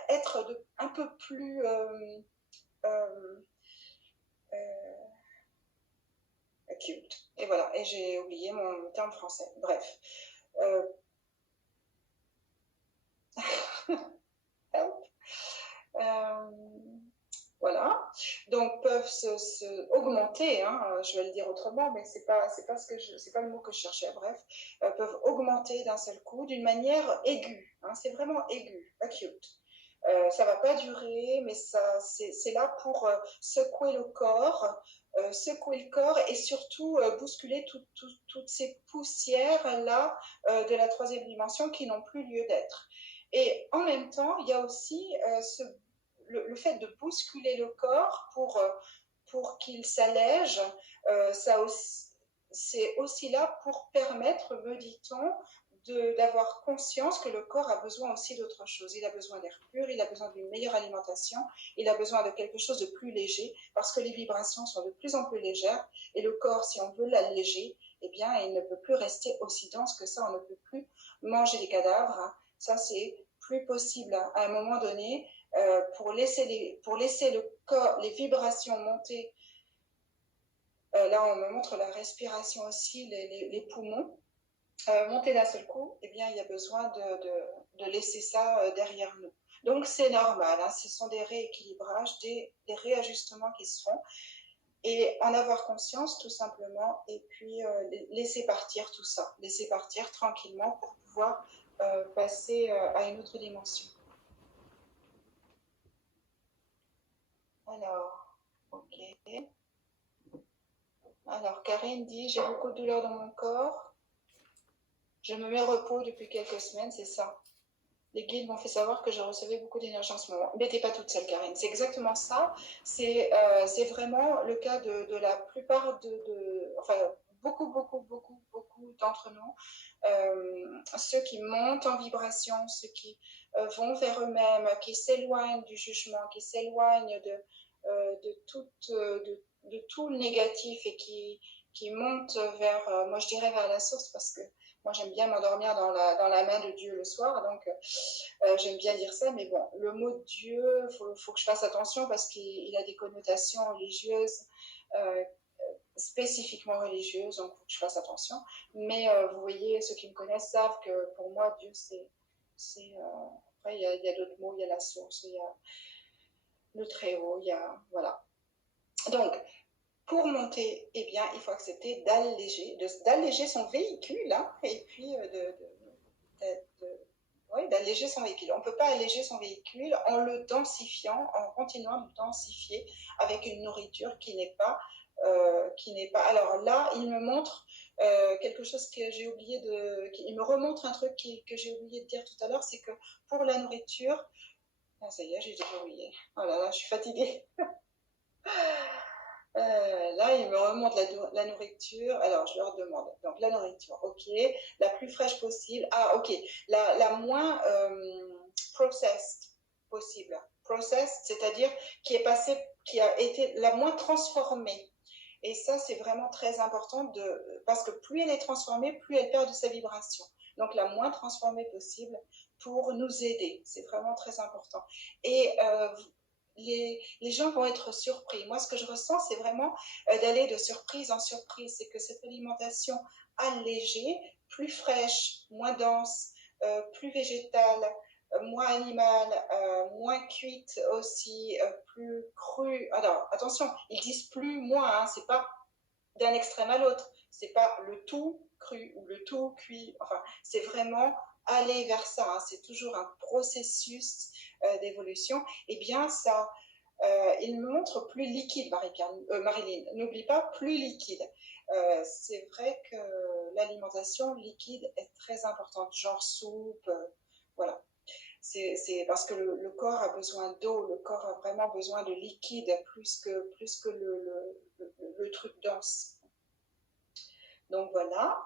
être un peu plus acute. Et voilà, et j'ai oublié mon terme français. Bref. Voilà, donc peuvent augmenter, hein, je vais le dire autrement, mais c'est pas le mot que je cherchais. Bref, peuvent augmenter d'un seul coup d'une manière aiguë. Hein, c'est vraiment aigu, acute. Ça va pas durer, mais c'est là pour secouer le corps et surtout bousculer toutes ces poussières là de la troisième dimension qui n'ont plus lieu d'être. Et en même temps, il y a aussi le fait de bousculer le corps pour qu'il s'allège, c'est aussi là pour permettre, me dit-on, d'avoir conscience que le corps a besoin aussi d'autre chose. Il a besoin d'air pur, il a besoin d'une meilleure alimentation, il a besoin de quelque chose de plus léger, parce que les vibrations sont de plus en plus légères, et le corps, si on veut l'alléger, eh bien, il ne peut plus rester aussi dense que ça, on ne peut plus manger des cadavres, hein. Ça, c'est plus possible à un moment donné, pour laisser le corps, les vibrations monter. Là, on me montre la respiration aussi, les poumons. Monter d'un seul coup, eh bien, il y a besoin de laisser ça derrière nous. Donc, c'est normal, hein, ce sont des rééquilibrages, des réajustements qui se font, et en avoir conscience tout simplement, et puis laisser partir tout ça, laisser partir tranquillement pour pouvoir passer à une autre dimension. Alors, ok. Alors, Karine dit, j'ai beaucoup de douleurs dans mon corps. Je me mets au repos depuis quelques semaines, c'est ça. Les guides m'ont fait savoir que je recevais beaucoup d'énergie en ce moment. Mais t'es pas toute seule, Karine. C'est exactement ça. C'est vraiment le cas de la plupart enfin, beaucoup d'entre nous. Ceux qui montent en vibration, ceux qui vont vers eux-mêmes, qui s'éloignent du jugement, qui s'éloignent de tout le négatif et qui montent vers, moi je dirais vers la source, parce que moi j'aime bien m'endormir dans la main de Dieu le soir, donc j'aime bien dire ça, mais bon, le mot Dieu, faut que je fasse attention parce qu'il a des connotations religieuses, spécifiquement religieuses, donc il faut que je fasse attention. Mais vous voyez, ceux qui me connaissent savent que pour moi, Dieu, après, il y a d'autres mots, il y a la source, il y a le Très-Haut, il y a... Voilà. Donc, pour monter, eh bien, il faut accepter d'alléger son véhicule, hein, et puis d'alléger son véhicule. On ne peut pas alléger son véhicule en le densifiant, en continuant de le densifier avec une nourriture qui n'est pas... Alors là, il me montre quelque chose que j'ai oublié il me remontre un truc que j'ai oublié de dire tout à l'heure, c'est que pour la nourriture... Ah, ça y est, j'ai déjà oublié. Oh là là, je suis fatiguée. Là, il me remonte la nourriture. Alors, je leur demande. Donc, la nourriture, ok. La plus fraîche possible. Ah, ok. La moins processed possible. Processed, c'est-à-dire qui a été la moins transformée. Et ça, c'est vraiment très important parce que plus elle est transformée, plus elle perd de sa vibration. Donc, la moins transformée possible pour nous aider. C'est vraiment très important. Et les gens vont être surpris. Moi, ce que je ressens, c'est vraiment d'aller de surprise en surprise. C'est que cette alimentation allégée, plus fraîche, moins dense, plus végétale, moins animale, moins cuite aussi, plus crue. Alors, attention, ils disent plus, moins, hein, c'est pas d'un extrême à l'autre. C'est pas le tout cru ou le tout cuit. Enfin, c'est vraiment aller vers ça. Hein. C'est toujours un processus d'évolution. Eh bien, ça, il me montre plus liquide, Marilyn. N'oublie pas, plus liquide. C'est vrai que l'alimentation liquide est très importante, genre soupe, voilà. C'est parce que le corps a besoin d'eau, le corps a vraiment besoin de liquide plus que le truc dense. Donc voilà.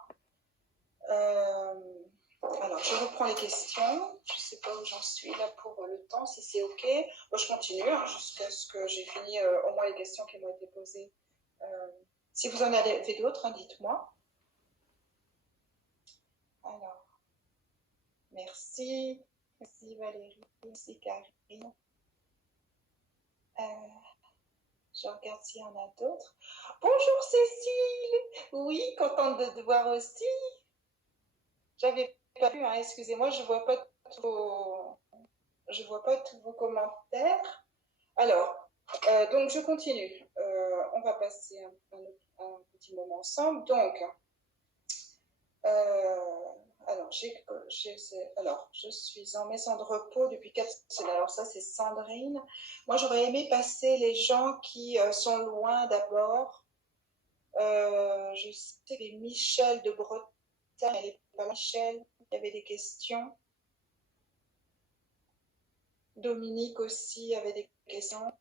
Alors, je reprends les questions. Je ne sais pas où j'en suis là pour le temps, si c'est OK. Bon, je continue hein, jusqu'à ce que j'ai fini au moins les questions qui m'ont été posées. Si vous en avez d'autres, hein, dites-moi. Alors, merci. Merci Valérie. Merci Karine. Je regarde s'il y en a d'autres. Bonjour Cécile. Oui, contente de te voir aussi. J'avais pas vu, hein, excusez-moi, je vois pas tous vos commentaires. Alors, donc je continue. On va passer un petit moment ensemble. Donc, alors, je suis en maison de repos depuis 4 semaines. Alors ça, c'est Sandrine. Moi, j'aurais aimé passer les gens qui sont loin d'abord. Je sais que Michel de Bretagne, elle n'est pas là. Michel, il y avait des questions. Dominique aussi avait des questions.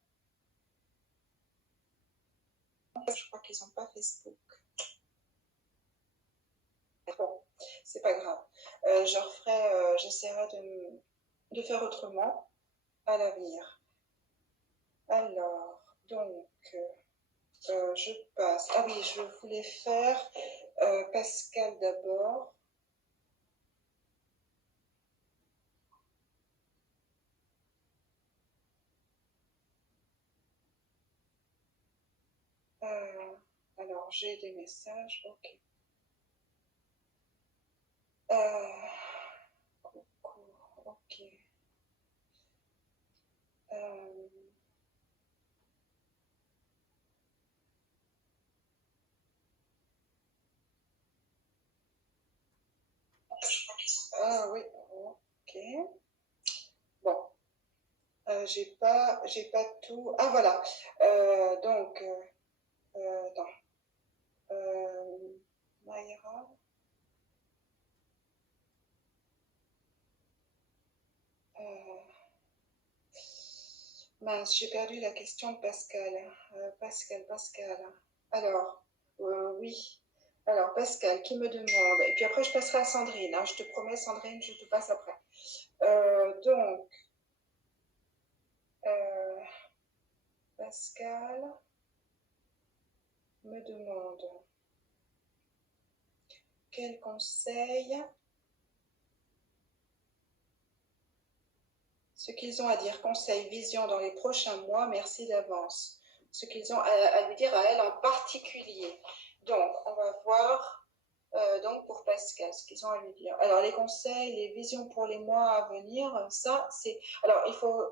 Je crois qu'ils n'ont pas Facebook. Bon, c'est pas grave. J'essaierai de faire autrement à l'avenir. Alors, donc, je passe. Ah oui, je voulais faire Pascal d'abord. Alors, j'ai des messages. Ok. Coucou. Ok. Ah oui. Ok. Bon. J'ai pas tout. Ah voilà. Donc, attends. Mayra. Mince, j'ai perdu la question de Pascal. Pascal. Alors, oui. Alors, Pascal qui me demande, et puis après je passerai à Sandrine, hein, je te promets Sandrine, je te passe après. Donc, Pascal me demande quel conseil, ce qu'ils ont à dire, conseil, vision dans les prochains mois, merci d'avance. Ce qu'ils ont à lui dire à elle en particulier. Donc, on va voir donc pour Pascal, ce qu'ils ont à lui dire. Alors les conseils, les visions pour les mois à venir, ça c'est... Alors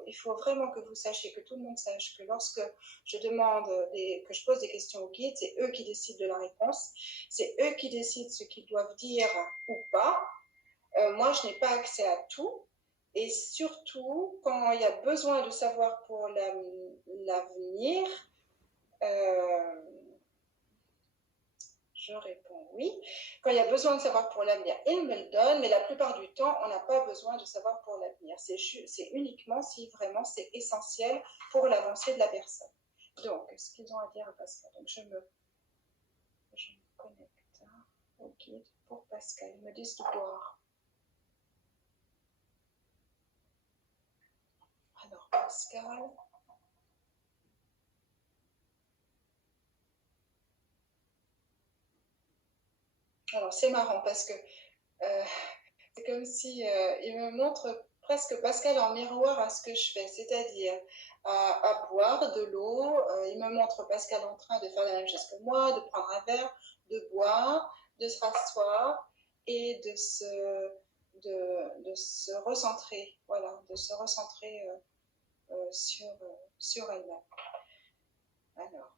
il faut vraiment que vous sachiez, que tout le monde sache que lorsque je demande, que je pose des questions au guide, c'est eux qui décident de la réponse, c'est eux qui décident ce qu'ils doivent dire ou pas. Moi je n'ai pas accès à tout. Et surtout, quand il y a besoin de savoir pour l'avenir, je réponds oui. Quand il y a besoin de savoir pour l'avenir, il me le donne, mais la plupart du temps, on n'a pas besoin de savoir pour l'avenir. C'est uniquement si vraiment c'est essentiel pour l'avancée de la personne. Donc, ce qu'ils ont à dire à Pascal. Donc, je me connecte au guide pour Pascal. Ils me disent de boire. Alors, Pascal. Alors, c'est marrant parce que c'est comme si il me montre presque Pascal en miroir à ce que je fais, c'est-à-dire à boire de l'eau. Il me montre Pascal en train de faire la même chose que moi, de prendre un verre, de boire, de se rasseoir et de se recentrer, voilà, de se recentrer sur elle-même. Alors,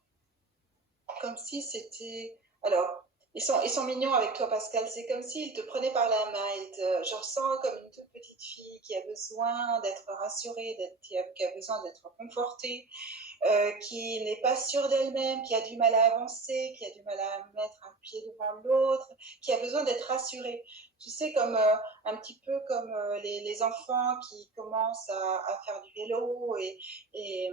comme si c'était... Alors, Ils sont mignons avec toi, Pascal. C'est comme s'ils te prenaient par la main. Je ressens comme une toute petite fille qui a besoin d'être rassurée, qui a besoin d'être confortée, qui n'est pas sûre d'elle-même, qui a du mal à avancer, qui a du mal à mettre un pied devant l'autre, qui a besoin d'être rassurée. Tu sais, comme un petit peu comme les enfants qui commencent à faire du vélo et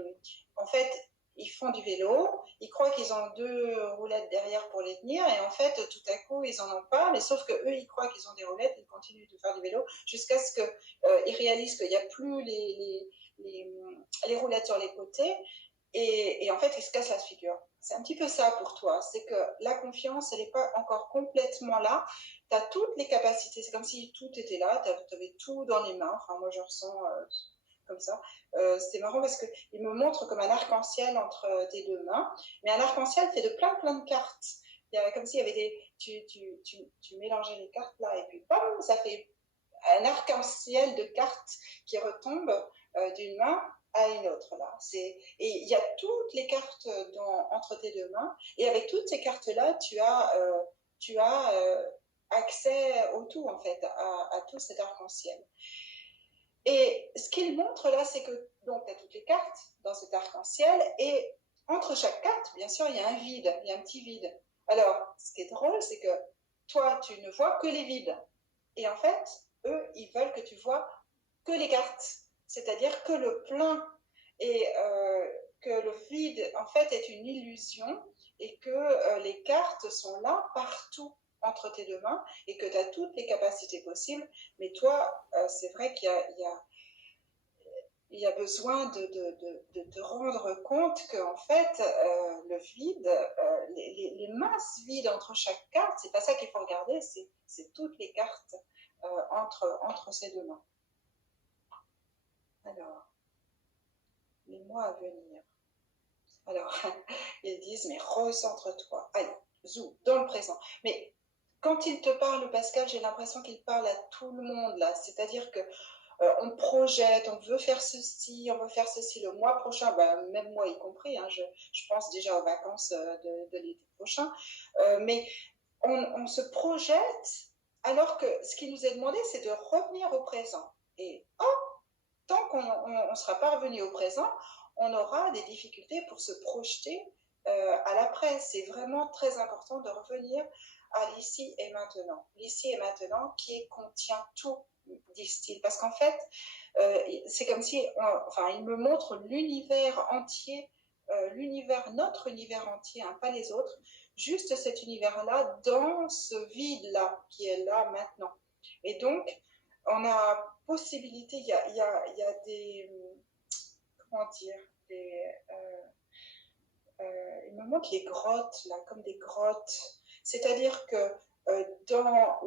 en fait, ils font du vélo, ils croient qu'ils ont deux roulettes derrière pour les tenir et en fait, tout à coup, ils en ont pas, mais sauf que eux, ils croient qu'ils ont des roulettes, ils continuent de faire du vélo jusqu'à ce qu'ils réalisent qu'il n'y a plus les, les roulettes sur les côtés et en fait, ils se cassent la figure. C'est un petit peu ça pour toi, c'est que la confiance, elle n'est pas encore complètement là. Tu as toutes les capacités, c'est comme si tout était là, tu avais tout dans les mains. Enfin, moi, je ressens comme ça. C'est marrant parce qu'il me montre comme un arc-en-ciel entre tes deux mains, mais un arc-en-ciel fait de plein de cartes. Il y a, comme s'il y avait des. Tu mélangeais les cartes là, et puis bam, ça fait un arc-en-ciel de cartes qui retombent d'une main à une autre là. Et il y a toutes les cartes entre tes deux mains, et avec toutes ces cartes là, tu as accès au tout en fait, à tout cet arc-en-ciel. Et ce qu'il montre là, c'est que donc tu as toutes les cartes dans cet arc-en-ciel, et entre chaque carte, bien sûr, il y a un vide, il y a un petit vide. Alors, ce qui est drôle, c'est que toi, tu ne vois que les vides. Et en fait, eux, ils veulent que tu vois que les cartes, c'est-à-dire que le plein, et que le vide, en fait, est une illusion, et que les cartes sont là partout entre tes deux mains, et que tu as toutes les capacités possibles. Mais toi, c'est vrai il y a besoin de te rendre compte qu'en fait, le vide, les masses vides entre chaque carte, c'est pas ça qu'il faut regarder, c'est toutes les cartes entre ces deux mains. Alors, les mois à venir. Alors, ils disent, mais recentre-toi. Allez, zou, dans le présent. Mais quand il te parle, Pascal, j'ai l'impression qu'il parle à tout le monde, là. C'est-à-dire que on projette, on veut faire ceci, on veut faire ceci le mois prochain, ben, même moi y compris, hein, je pense déjà aux vacances de l'été prochain, mais on se projette alors que ce qui nous est demandé, c'est de revenir au présent. Et tant qu'on ne sera pas revenu au présent, on aura des difficultés pour se projeter à l'après. C'est vraiment très important de revenir à l'ici et maintenant. L'ici et maintenant qui contient tout, disent-ils. Parce qu'en fait, c'est comme si, enfin, il me montre l'univers entier, notre univers entier, hein, pas les autres, juste cet univers-là dans ce vide-là qui est là maintenant. Et donc, on a possibilité, il y a des, comment dire, il me montre les grottes, là, comme des grottes. C'est-à-dire que dans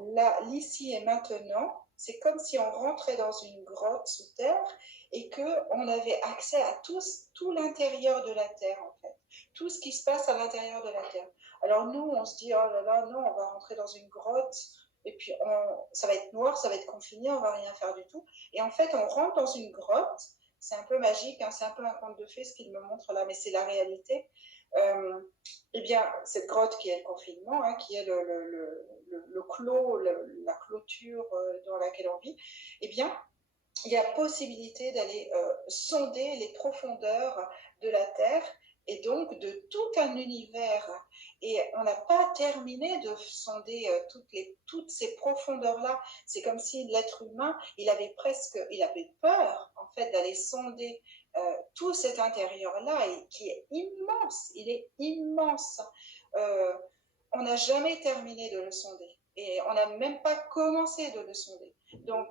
l'ici et maintenant, c'est comme si on rentrait dans une grotte sous terre et qu'on avait accès à tout l'intérieur de la terre, en fait. Tout ce qui se passe à l'intérieur de la terre. Alors nous, on se dit, oh là là, non, on va rentrer dans une grotte et puis ça va être noir, ça va être confiné, on va rien faire du tout. Et en fait, on rentre dans une grotte. C'est un peu magique, hein, c'est un peu un conte de fées ce qu'il me montre là, mais c'est la réalité. Eh bien, cette grotte qui est le confinement, hein, qui est le clos, la clôture dans laquelle on vit, eh bien, il y a possibilité d'aller sonder les profondeurs de la Terre et donc de tout un univers. Et on n'a pas terminé de sonder toutes ces profondeurs-là. C'est comme si l'être humain, il avait peur en fait d'aller sonder tout cet intérieur-là qui est immense. Il est immense. On n'a jamais terminé de le sonder et on n'a même pas commencé de le sonder. Donc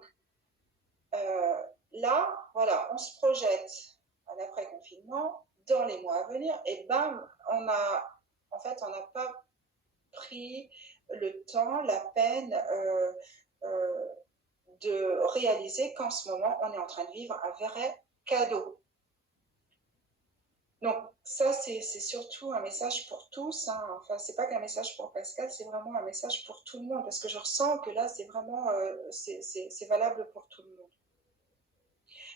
là, voilà, on se projette à l'après-confinement, dans les mois à venir, et bam, en fait, on n'a pas pris le temps, la peine de réaliser qu'en ce moment, on est en train de vivre un vrai cadeau. Donc ça, c'est surtout un message pour tous, hein. Enfin, c'est pas qu'un message pour Pascal, c'est vraiment un message pour tout le monde, parce que je ressens que là, c'est vraiment, c'est valable pour tout le monde.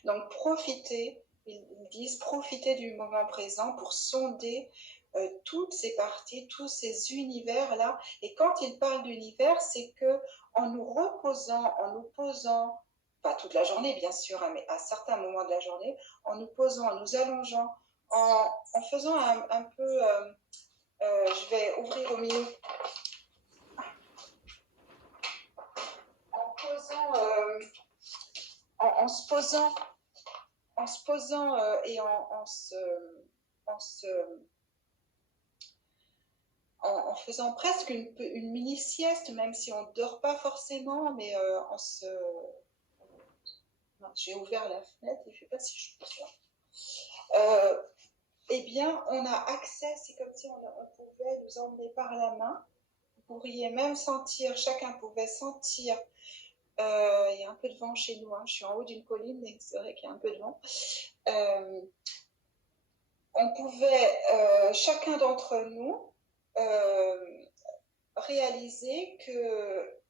Donc profitez, ils disent, profitez du moment présent pour sonder toutes ces parties, tous ces univers-là. Et quand il parle d'univers, c'est que en nous reposant, en nous posant, pas toute la journée bien sûr, hein, mais à certains moments de la journée, en nous posant, en nous allongeant, en faisant un peu, je vais ouvrir au milieu, en posant, en se posant, et en faisant presque une mini-sieste, même si on ne dort pas forcément, mais non, j'ai ouvert la fenêtre, il ne fait pas si chaud que ça. Eh bien, on a accès, c'est comme si on pouvait nous emmener par la main. Vous pourriez même sentir, chacun pouvait sentir, il y a un peu de vent chez nous, hein, je suis en haut d'une colline, mais c'est vrai qu'il y a un peu de vent. On pouvait, chacun d'entre nous, réaliser que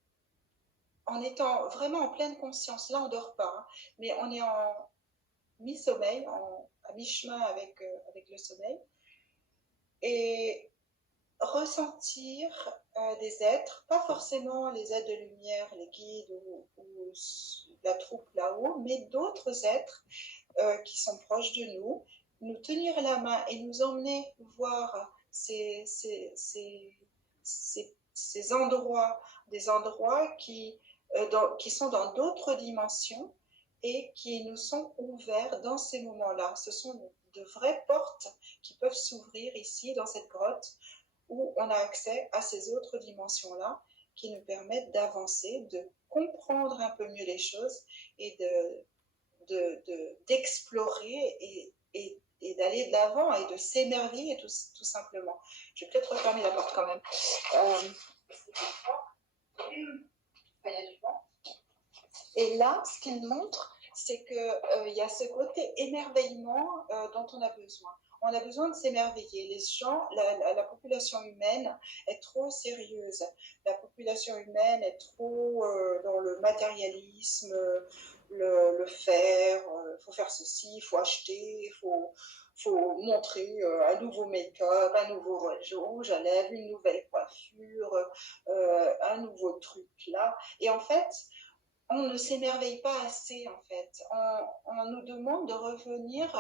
en étant vraiment en pleine conscience, là on ne dort pas, hein, mais on est en mi-sommeil, à mi-chemin avec le sommeil, et ressentir des êtres, pas forcément les êtres de lumière, les guides ou la troupe là-haut, mais d'autres êtres qui sont proches de nous, nous tenir la main et nous emmener voir ces endroits, des endroits qui sont dans d'autres dimensions et qui nous sont ouverts dans ces moments-là. Ce sont de vraies portes qui peuvent s'ouvrir ici, dans cette grotte, où on a accès à ces autres dimensions-là qui nous permettent d'avancer, de comprendre un peu mieux les choses et d'explorer et d'aller de l'avant et de s'émerveiller tout simplement. Je vais peut-être refermer la porte quand même. Et là, ce qu'il montre, c'est qu'il y a ce côté émerveillement dont on a besoin. On a besoin de s'émerveiller. Les gens, la population humaine est trop sérieuse. La population humaine est trop dans le matérialisme, le faire, il faut faire ceci, il faut acheter, il faut montrer un nouveau make-up, un nouveau rouge à lèvres, une nouvelle coiffure, un nouveau truc là. Et en fait, on ne s'émerveille pas assez, en fait. On nous demande de revenir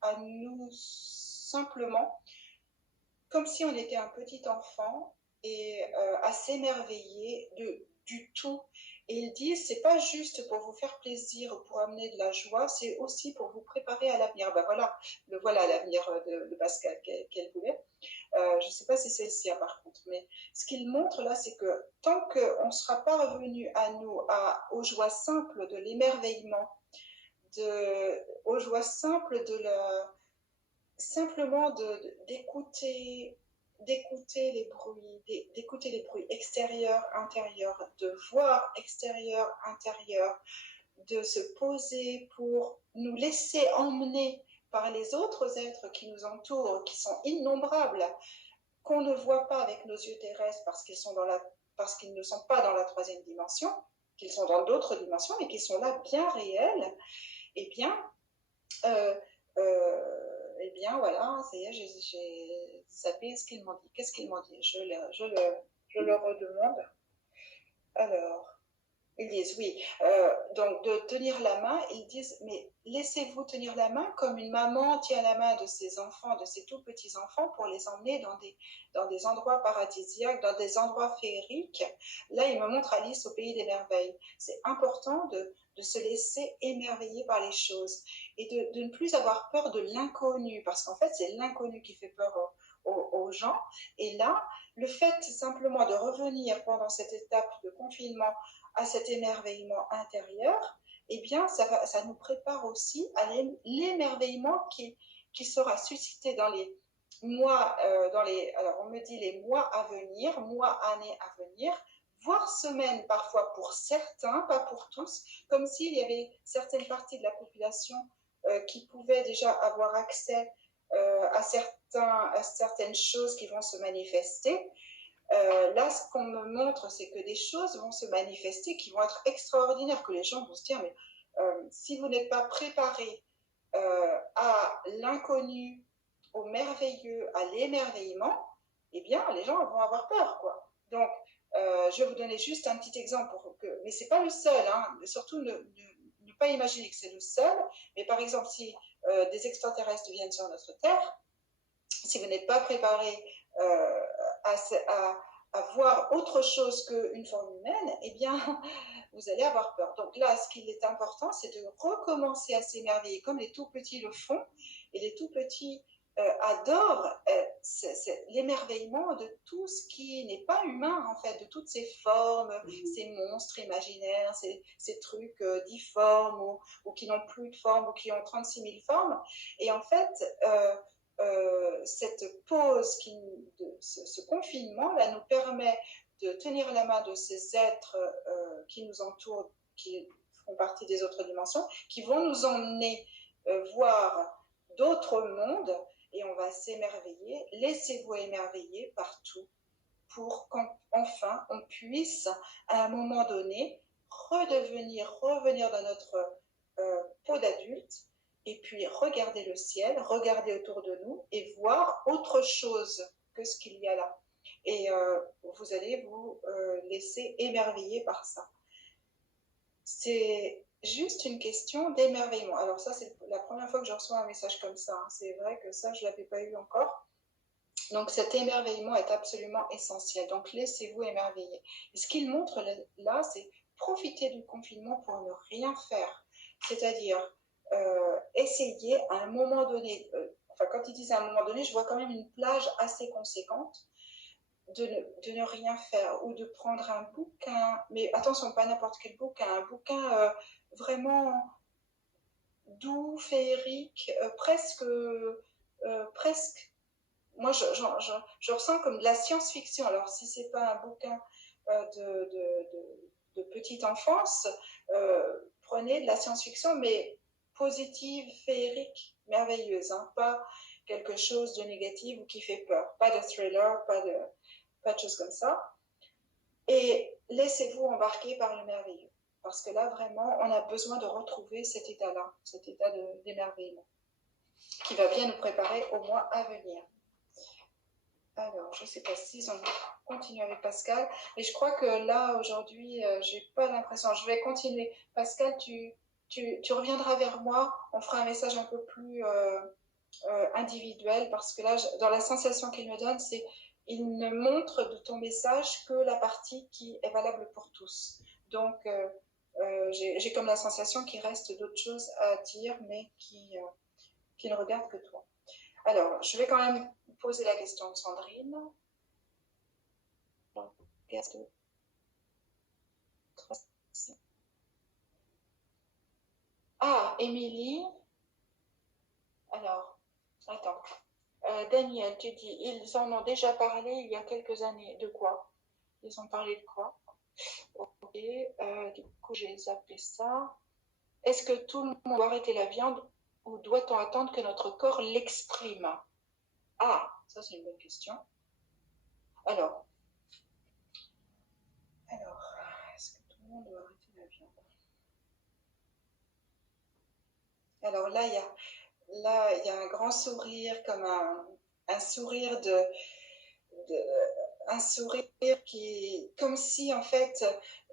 à nous simplement, comme si on était un petit enfant, et à s'émerveiller du tout. Et ils disent, c'est pas juste pour vous faire plaisir ou pour amener de la joie, c'est aussi pour vous préparer à l'avenir. Ben voilà, le voilà l'avenir de Pascal qu'elle voulait. Je ne sais pas si c'est le sien par contre, mais ce qu'il montre là, c'est que tant qu'on ne sera pas revenu à nous, aux joies simples de l'émerveillement, aux joies simples simplement d'écouter les bruits extérieurs, intérieurs, de voir extérieur, intérieur, de se poser pour nous laisser emmener par les autres êtres qui nous entourent, qui sont innombrables, qu'on ne voit pas avec nos yeux terrestres parce qu'ils ne sont pas dans la troisième dimension, qu'ils sont dans d'autres dimensions, mais qui sont là bien réels, eh bien, voilà, ça y est, j'ai zappé ce qu'ils m'ont dit. Qu'est-ce qu'ils m'ont dit? Je le redemande. Alors, ils disent oui. Donc de tenir la main, ils disent mais laissez-vous tenir la main comme une maman tient la main de ses enfants, de ses tout petits enfants, pour les emmener dans des endroits paradisiaques, dans des endroits féeriques. Là, il me montre Alice au pays des merveilles. C'est important de se laisser émerveiller par les choses et de ne plus avoir peur de l'inconnu, parce qu'en fait, c'est l'inconnu qui fait peur aux gens. Et là, le fait simplement de revenir pendant cette étape de confinement à cet émerveillement intérieur, eh bien, ça nous prépare aussi à l'émerveillement qui sera suscité dans les mois, alors on me dit les mois à venir, mois, années à venir, voire semaines parfois pour certains, pas pour tous, comme s'il y avait certaines parties de la population qui pouvaient déjà avoir accès à certaines choses qui vont se manifester. Là, ce qu'on me montre, c'est que des choses vont se manifester qui vont être extraordinaires, que les gens vont se dire, mais si vous n'êtes pas préparé à l'inconnu, au merveilleux, à l'émerveillement, eh bien, les gens vont avoir peur, quoi. Donc, je vais vous donner juste un petit exemple, mais ce n'est pas le seul, hein. Surtout ne pas imaginer que c'est le seul, mais par exemple, si des extraterrestres viennent sur notre Terre, si vous n'êtes pas préparé à voir autre chose qu'une forme humaine, eh bien, vous allez avoir peur. Donc là, ce qu'il est important, c'est de recommencer à s'émerveiller comme les tout petits le font, et les tout petits adorent l'émerveillement de tout ce qui n'est pas humain, en fait, de toutes ces formes, ces monstres imaginaires, ces trucs difformes ou qui n'ont plus de forme ou qui ont 36 000 formes. Et en fait, cette pause, ce confinement-là nous permet de tenir la main de ces êtres qui nous entourent, qui font partie des autres dimensions, qui vont nous emmener voir d'autres mondes et on va s'émerveiller. Laissez-vous émerveiller partout pour qu'enfin on puisse, à un moment donné, revenir dans notre peau d'adulte et puis regarder le ciel, regarder autour de nous et voir autre chose que ce qu'il y a là. Et vous allez vous laisser émerveiller par ça. C'est juste une question d'émerveillement. Alors ça, c'est la première fois que je reçois un message comme ça. Hein. C'est vrai que ça, je ne l'avais pas eu encore. Donc cet émerveillement est absolument essentiel. Donc laissez-vous émerveiller. Et ce qu'il montre là, c'est profiter du confinement pour ne rien faire. C'est-à-dire essayer à un moment donné, enfin quand ils disent à un moment donné, je vois quand même une plage assez conséquente, de ne rien faire ou de prendre un bouquin, mais attention, pas n'importe quel bouquin, un bouquin vraiment doux, féerique, presque, moi je ressens comme de la science-fiction. Alors si c'est pas un bouquin de petite enfance, prenez de la science-fiction, mais positive, féerique, merveilleuse, hein, pas quelque chose de négatif ou qui fait peur, pas de thriller, pas de choses comme ça. Et laissez-vous embarquer par le merveilleux. Parce que là, vraiment, on a besoin de retrouver cet état-là, cet état d'émerveillement, qui va bien nous préparer au mois à venir. Alors, je ne sais pas si on continue avec Pascal, mais je crois que là, aujourd'hui, j'ai pas l'impression. Je vais continuer. Pascal, tu reviendras vers moi. On fera un message un peu plus individuel, parce que là, dans la sensation qu'il me donne, c'est il ne montre de ton message que la partie qui est valable pour tous. Donc, j'ai comme la sensation qu'il reste d'autres choses à dire, mais qui ne regardent que toi. Alors, je vais quand même poser la question de Sandrine. Ah, Émilie. Alors, attends. Daniel, tu dis, ils en ont déjà parlé il y a quelques années. De quoi? Ils ont parlé de quoi? Ok, du coup, j'ai zappé ça. Est-ce que tout le monde doit arrêter la viande ou doit-on attendre que notre corps l'exprime? Ah, ça c'est une bonne question. Alors, est-ce que tout le monde doit arrêter la viande? Alors là, il y a un grand sourire, comme un sourire un sourire qui, comme si en fait,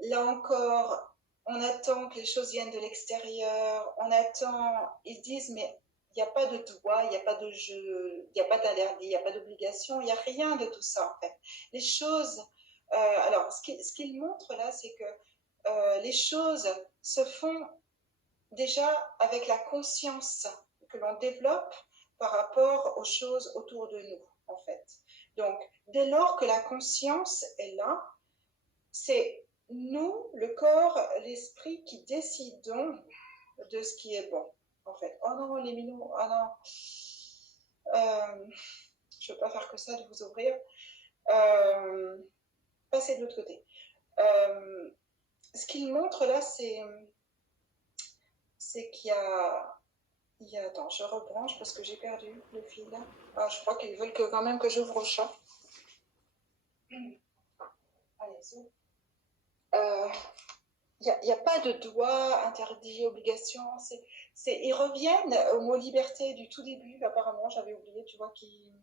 là encore, on attend que les choses viennent de l'extérieur, on attend, ils disent, mais il n'y a pas de doigt, il n'y a pas de jeu, il n'y a pas d'interdit, il n'y a pas d'obligation, il n'y a rien de tout ça en fait. Les choses, alors ce qu'il montre là, c'est que les choses se font déjà avec la conscience que l'on développe par rapport aux choses autour de nous, en fait. Donc, dès lors que la conscience est là, c'est nous, le corps, l'esprit, qui décidons de ce qui est bon, en fait. Oh non, les minous, oh non. Je ne veux pas faire que ça de vous ouvrir. Passez de l'autre côté. Ce qu'il montre là, c'est qu'il y a... Attends, je rebranche parce que j'ai perdu le fil. Ah, je crois qu'ils veulent quand même que j'ouvre au chat. Allez, zoom. Il y a pas de droit, interdit, obligation. Ils reviennent au mot liberté du tout début, apparemment, j'avais oublié, tu vois, qu'ils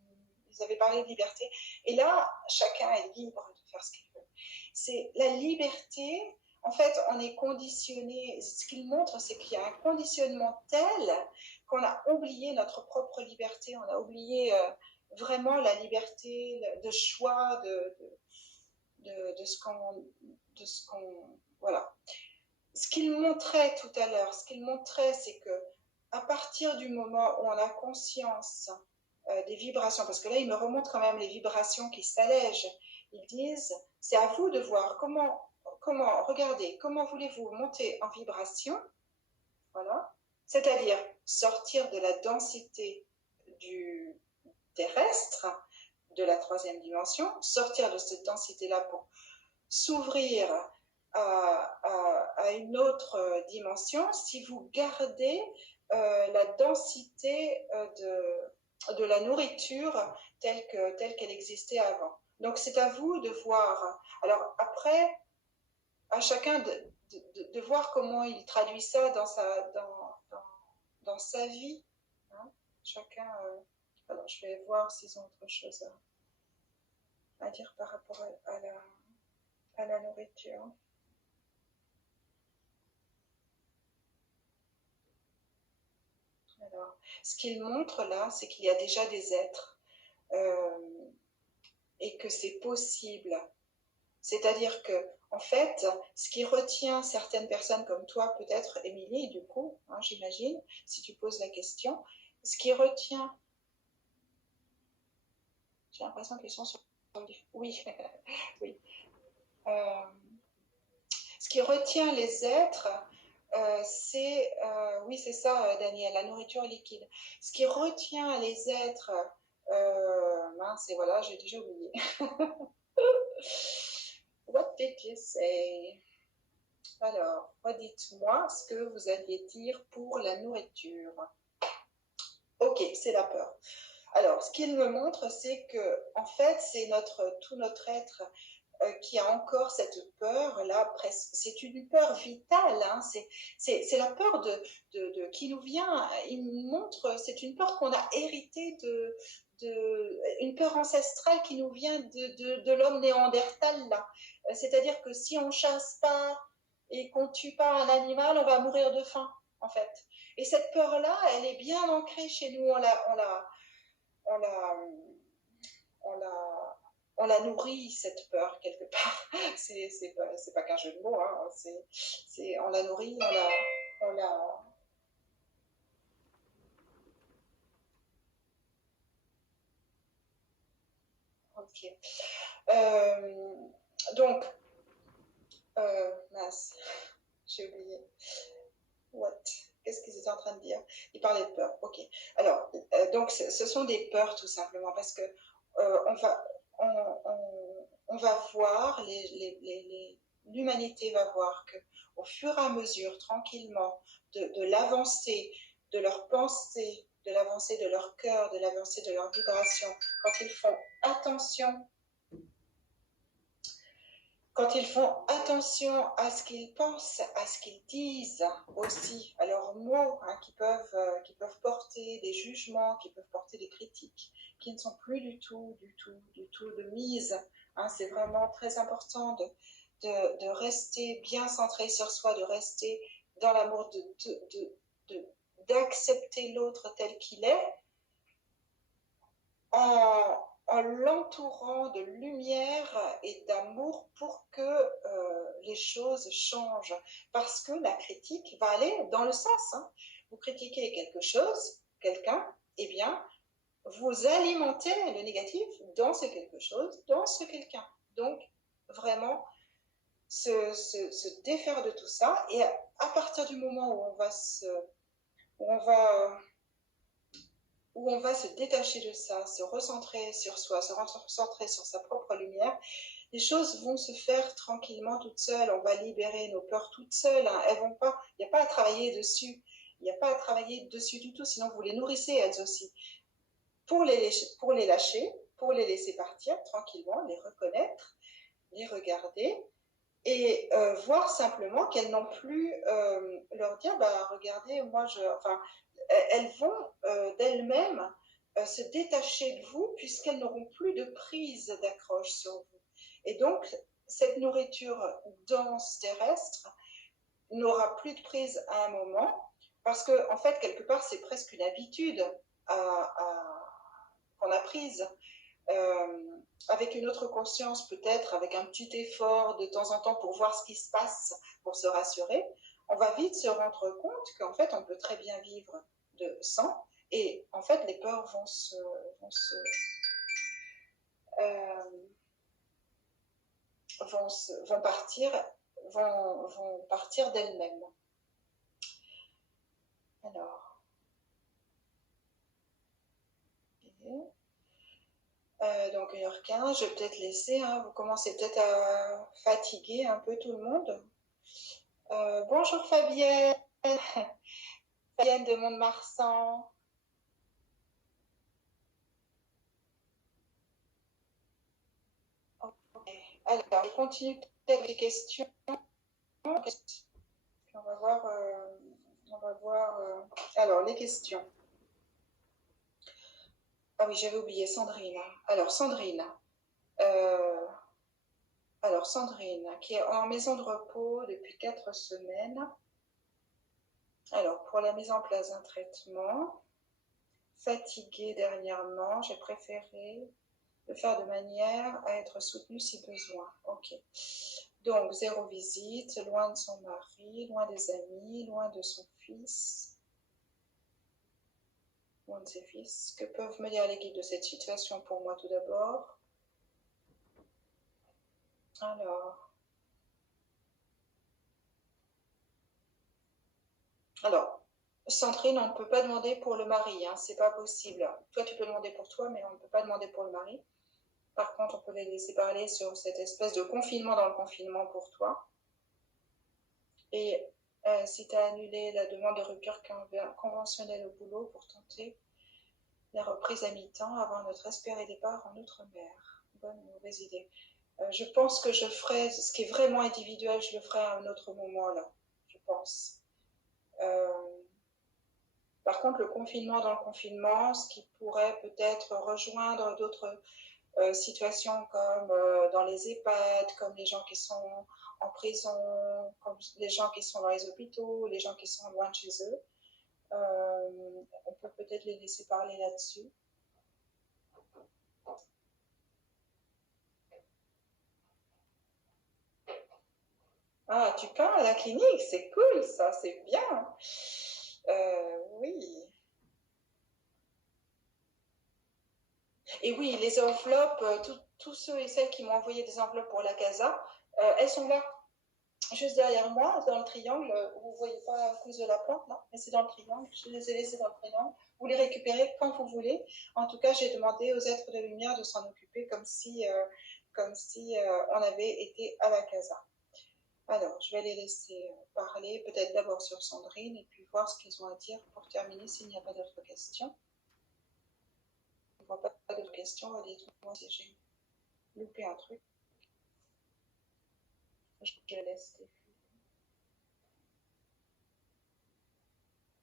avaient parlé de liberté. Et là, chacun est libre de faire ce qu'il veut. C'est la liberté, en fait, on est conditionné. Ce qu'il montre, c'est qu'il y a un conditionnement tel qu'on a oublié notre propre liberté, on a oublié vraiment la liberté de choix de ce qu'on voilà. Ce qu'il montrait tout à l'heure, ce qu'il montrait, c'est que à partir du moment où on a conscience des vibrations, parce que là, ils me remontent quand même les vibrations qui s'allègent. Ils disent, c'est à vous de voir regardez, comment voulez-vous monter en vibration, voilà, c'est-à-dire sortir de la densité du terrestre, de la troisième dimension, sortir de cette densité-là pour s'ouvrir à une autre dimension si vous gardez la densité de la nourriture telle qu'elle existait avant. Donc c'est à vous de voir. Alors après, à chacun de voir comment il traduit ça dans sa vie. Hein. Chacun. Alors je vais voir s'ils ont autre chose à dire par rapport à la nourriture. Alors, ce qu'il montre là, c'est qu'il y a déjà des êtres et que c'est possible. C'est-à-dire que, en fait, ce qui retient certaines personnes comme toi, peut-être, Émilie, du coup, hein, j'imagine, si tu poses la question, ce qui retient. J'ai l'impression qu'ils sont sur. Oui, oui. Ce qui retient les êtres, c'est, oui, c'est ça, Daniel, la nourriture liquide. Ce qui retient les êtres, mince, et voilà, j'ai déjà oublié. What did you say? Alors, redites-moi ce que vous alliez dire pour la nourriture. Ok, c'est la peur. Alors, ce qu'il me montre, c'est que, en fait, c'est tout notre être qui a encore cette peur là, presque. C'est une peur vitale. Hein, c'est la peur qui nous vient. Il me montre, c'est une peur qu'on a héritée une peur ancestrale qui nous vient de l'homme néandertal là. C'est-à-dire que si on chasse pas et qu'on tue pas un animal, on va mourir de faim en fait. Et cette peur là, elle est bien ancrée chez nous. On la, on la, on la nourrit, cette peur, quelque part. C'est pas qu'un jeu de mots, hein. On la nourrit, on la. Ok. Donc, mince, j'ai oublié. What? Qu'est-ce qu'ils étaient en train de dire? Ils parlaient de peur. Ok. Alors, donc, ce sont des peurs tout simplement parce que on va voir, l'humanité va voir que au fur et à mesure, tranquillement, de l'avancée de leur pensée, de l'avancée de leur cœur, de l'avancée de leur vibration, quand ils font attention à ce qu'ils pensent, à ce qu'ils disent aussi, à leurs mots, hein, qui peuvent porter des jugements, qui peuvent porter des critiques, qui ne sont plus du tout de mise. Hein, c'est vraiment très important de rester bien centré sur soi, de rester dans l'amour, d'accepter l'autre tel qu'il est, en l'entourant de lumière et d'amour pour que les choses changent. Parce que la critique va aller dans le sens. Hein. Vous critiquez quelque chose, quelqu'un, eh bien, vous alimentez le négatif dans ce quelque chose, dans ce quelqu'un. Donc, vraiment, se défaire de tout ça. Et à partir du moment où on va se détacher de ça, se recentrer sur soi, se recentrer sur sa propre lumière, les choses vont se faire tranquillement toutes seules. On va libérer nos peurs toutes seules. Hein. Elles vont pas, il n'y a pas à travailler dessus. Il n'y a pas à travailler dessus du tout, sinon vous les nourrissez elles aussi. Pour les lâcher, pour les laisser partir tranquillement, les reconnaître, les regarder et voir simplement qu'elles n'ont plus leur dire, bah, regardez, enfin, elles vont d'elles-mêmes se détacher de vous puisqu'elles n'auront plus de prise d'accroche sur vous. Et donc, cette nourriture dense terrestre n'aura plus de prise à un moment parce que, en fait, quelque part, c'est presque une habitude qu'on a prise. Avec une autre conscience, peut-être avec un petit effort de temps en temps pour voir ce qui se passe, pour se rassurer, on va vite se rendre compte qu'en fait, on peut très bien vivre sans, et en fait, les peurs vont partir d'elles-mêmes. Alors, donc 1h15, je vais peut-être laisser, vous commencez peut-être à fatiguer un peu tout le monde. Bonjour Fabienne, Fabienne de Mont-de-Marsan. Okay. Alors, je continue peut-être les questions. On va voir. Alors, les questions. Ah oui, j'avais oublié Sandrine. Alors, Sandrine, qui est en maison de repos depuis 4 semaines. Alors, pour la mise en place d'un traitement, fatiguée dernièrement, j'ai préféré le faire de manière à être soutenue si besoin. Ok. Donc, 0 visite, loin de son mari, loin des amis, loin de son fils, loin de ses fils. Que peuvent me dire les guides de cette situation pour moi tout d'abord? Alors, Sandrine, on ne peut pas demander pour le mari, c'est pas possible. Toi, tu peux demander pour toi, mais on ne peut pas demander pour le mari. Par contre, on peut les laisser parler sur cette espèce de confinement dans le confinement pour toi. Et si tu as annulé la demande de rupture conventionnelle au boulot pour tenter la reprise à mi-temps avant notre espéré départ en Outre-mer. Bonne ou mauvaise idée? Je pense que je ferai, ce qui est vraiment individuel, je le ferai à un autre moment là, je pense. Par contre, le confinement dans le confinement, ce qui pourrait peut-être rejoindre d'autres situations comme dans les EHPAD, comme les gens qui sont en prison, comme les gens qui sont dans les hôpitaux, les gens qui sont loin de chez eux. On peut peut-être les laisser parler là-dessus. Ah, tu pars à la clinique, c'est cool ça, c'est bien. Oui. Et oui, les enveloppes, tous ceux et celles qui m'ont envoyé des enveloppes pour la casa, elles sont là, juste derrière moi, dans le triangle. Vous ne voyez pas à cause de la plante, non? Mais c'est dans le triangle. Je les ai laissées dans le triangle. Vous les récupérez quand vous voulez. En tout cas, j'ai demandé aux êtres de lumière de s'en occuper comme si on avait été à la casa. Alors, je vais les laisser parler, peut-être d'abord sur Sandrine, et puis voir ce qu'ils ont à dire pour terminer s'il n'y a pas d'autres questions. Je ne vois pas d'autres questions. Dites-moi si j'ai loupé un truc. Je laisse.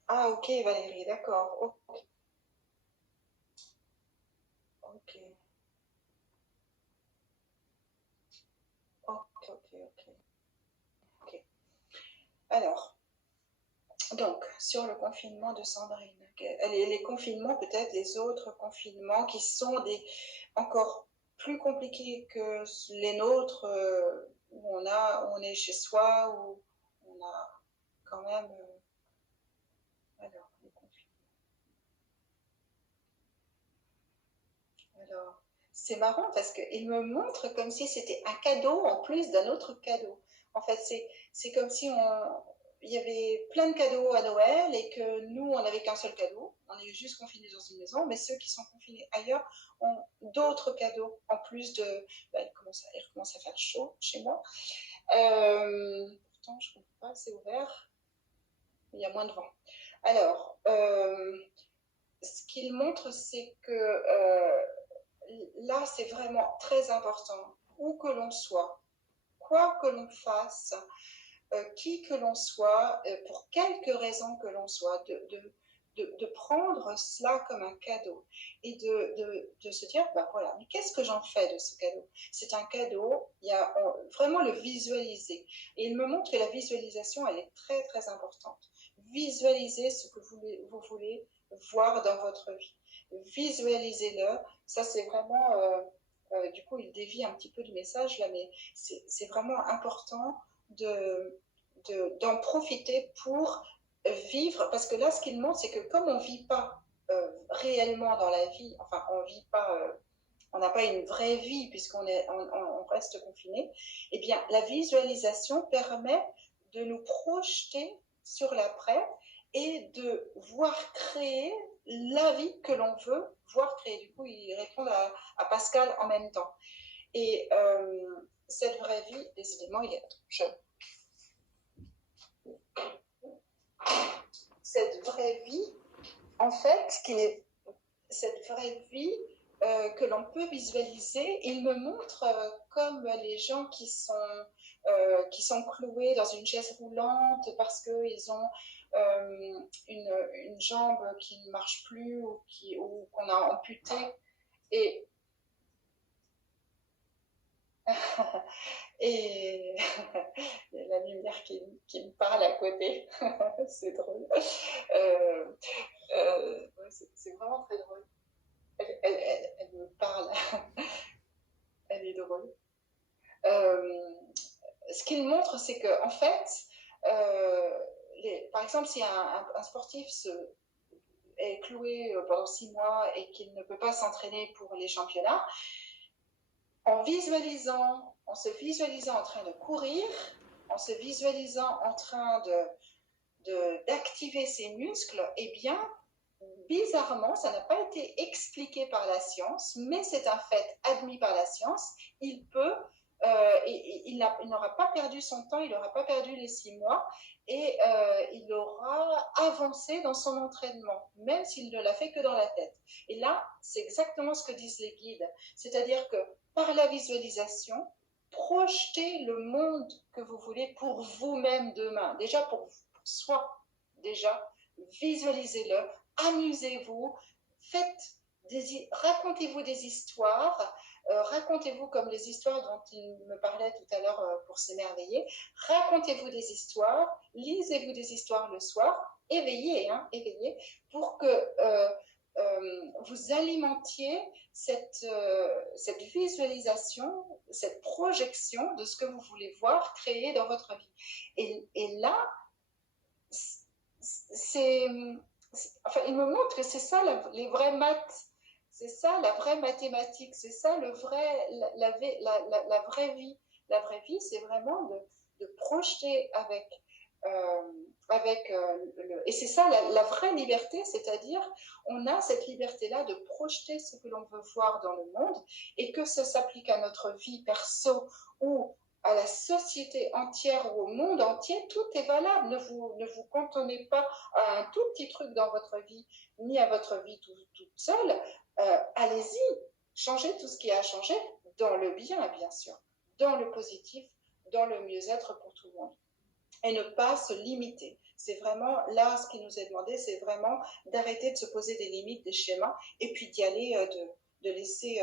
Ah, ok, Valérie, d'accord. Ok. Ok. Ok. Alors, donc, sur le confinement de Sandrine, les confinements, peut-être les autres confinements qui sont encore plus compliqués que les nôtres, où on est chez soi, où on a quand même. Alors, les confinements. Alors, c'est marrant parce qu'il me montre comme si c'était un cadeau en plus d'un autre cadeau. En fait, c'est comme si il y avait plein de cadeaux à Noël et que nous, on n'avait qu'un seul cadeau. On est juste confinés dans une maison, mais ceux qui sont confinés ailleurs ont d'autres cadeaux en plus de. Il recommence à faire chaud chez moi. Pourtant, je ne comprends pas, c'est ouvert. Il y a moins de vent. Alors, ce qu'il montre, c'est que là, c'est vraiment très important, où que l'on soit, quoi que l'on fasse, qui que l'on soit, pour quelque raison que l'on soit, de prendre cela comme un cadeau et de se dire, bah voilà, mais qu'est-ce que j'en fais de ce cadeau? C'est un cadeau, il y a vraiment le visualiser. Et il me montre que la visualisation, elle est très, très importante. Visualisez ce que vous voulez voir dans votre vie. Visualisez-le. Ça, c'est vraiment, du coup, il dévie un petit peu du message là, mais c'est vraiment important d'en profiter pour vivre, parce que là, ce qu'il montre, c'est que comme on ne vit pas réellement dans la vie, enfin, on vit pas, on n'a pas une vraie vie puisqu'on on reste confiné, eh bien, la visualisation permet de nous projeter sur l'après et de voir créer la vie que l'on veut voir créer. Du coup, il répond à Pascal en même temps. Et cette vraie vie, décidément, il est jeune. Cette vraie vie, en fait, cette vraie vie que l'on peut visualiser, il me montre comme les gens qui sont cloués dans une chaise roulante parce qu'ils ont une jambe qui ne marche plus ou qu'on a amputé. Et et il y a la lumière qui me parle à côté. C'est drôle. C'est vraiment très drôle. Elle me parle. Elle est drôle. Ce qu'il montre, c'est que en fait, par exemple, si un sportif est cloué pendant 6 mois et qu'il ne peut pas s'entraîner pour les championnats, en se visualisant en train de courir, en se visualisant en train d'activer ses muscles, eh bien, bizarrement, ça n'a pas été expliqué par la science, mais c'est un fait admis par la science. Il n'aura pas perdu son temps, il n'aura pas perdu les 6 mois et il aura avancé dans son entraînement, même s'il ne l'a fait que dans la tête. Et là, c'est exactement ce que disent les guides. C'est-à-dire que par la visualisation, projetez le monde que vous voulez pour vous-même demain. Déjà pour soi, déjà, visualisez-le, amusez-vous, racontez-vous des histoires, racontez-vous comme les histoires dont il me parlait tout à l'heure pour s'émerveiller, racontez-vous des histoires, lisez-vous des histoires le soir, éveillez pour que vous alimentiez cette visualisation, cette projection de ce que vous voulez voir créer dans votre vie. Et là, enfin, il me montre que c'est ça les vraies maths, c'est ça la vraie mathématique, c'est ça la vraie vie. La vraie vie, c'est vraiment de projeter et c'est ça la vraie liberté, c'est-à-dire on a cette liberté-là de projeter ce que l'on veut voir dans le monde et que ça s'applique à notre vie perso ou à la société entière ou au monde entier, tout est valable. Ne vous cantonnez pas à un tout petit truc dans votre vie, ni à votre vie toute seule. Allez-y, changez tout ce qui a à changer dans le bien sûr, dans le positif, dans le mieux-être pour tout le monde. Et ne pas se limiter. C'est vraiment là ce qui nous est demandé, c'est vraiment d'arrêter de se poser des limites, des schémas, et puis d'y aller, de laisser,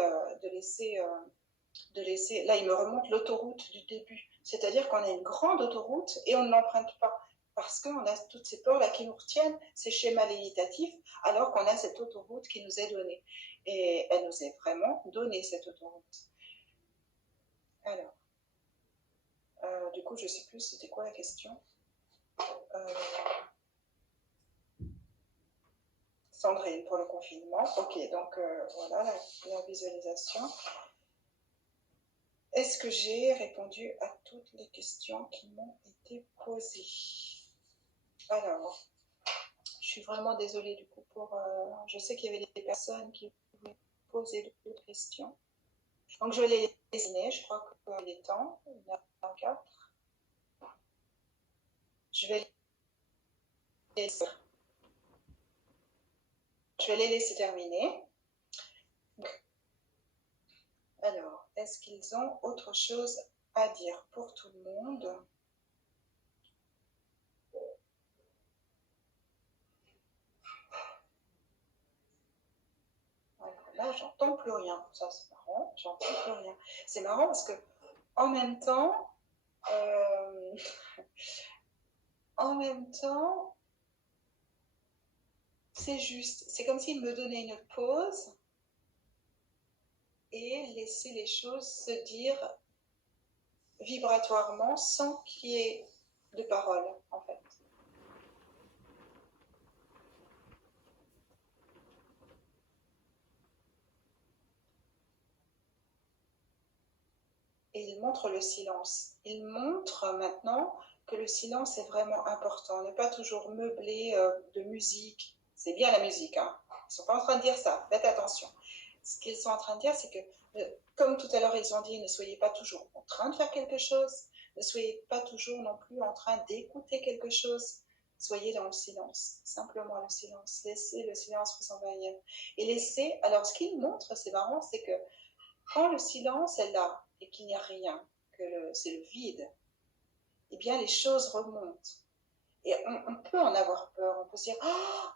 là il me remonte l'autoroute du début, c'est-à-dire qu'on a une grande autoroute et on ne l'emprunte pas parce qu'on a toutes ces peurs là qui nous retiennent, ces schémas limitatifs, alors qu'on a cette autoroute qui nous est donnée et elle nous est vraiment donnée cette autoroute. Alors du coup je sais plus c'était quoi la question. Sandrine pour le confinement. Ok, donc voilà la visualisation. Est-ce que j'ai répondu à toutes les questions qui m'ont été posées? Alors, je suis vraiment désolée du coup je sais qu'il y avait des personnes qui voulaient poser d'autres questions. Donc je vais les désigner, je crois qu'il est temps. Il y en a 4. Je vais les laisser terminer. Alors, est-ce qu'ils ont autre chose à dire pour tout le monde. Voilà, là, j'entends plus rien. Ça, c'est marrant. J'entends plus rien. C'est marrant parce que en même temps, c'est juste. C'est comme s'il me donnait une pause et laisser les choses se dire vibratoirement sans qu'il y ait de parole, en fait. Et il montre le silence. Il montre maintenant que le silence est vraiment important. Ne pas toujours meubler de musique. C'est bien la musique, hein. Ils ne sont pas en train de dire ça. Faites attention. Ce qu'ils sont en train de dire, c'est que, comme tout à l'heure ils ont dit, ne soyez pas toujours en train de faire quelque chose. Ne soyez pas toujours non plus en train d'écouter quelque chose. Soyez dans le silence, simplement le silence. Laissez le silence vous envahir. Et laissez, alors ce qu'il montre, c'est marrant, c'est que quand le silence est là et qu'il n'y a rien, que c'est le vide, eh bien les choses remontent. Et on peut en avoir peur, on peut se dire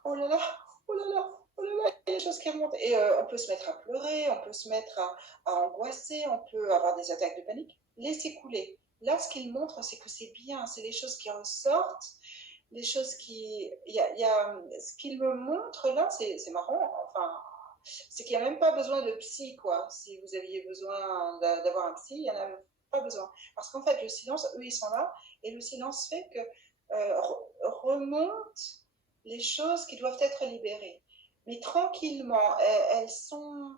oh là là, oh là là, oh là là, il y a des choses qui remontent. Et on peut se mettre à pleurer, on peut se mettre à angoisser, on peut avoir des attaques de panique. Laissez couler. Là, ce qu'il montre, c'est que c'est bien, c'est les choses qui ressortent, les choses qui. Ce qu'il me montre là, c'est marrant, enfin, c'est qu'il n'y a même pas besoin de psy, quoi. Si vous aviez besoin d'avoir un psy, il n'y en a pas besoin. Parce qu'en fait, le silence, eux, ils sont là, et le silence fait que remontent les choses qui doivent être libérées. Mais tranquillement, elles sont...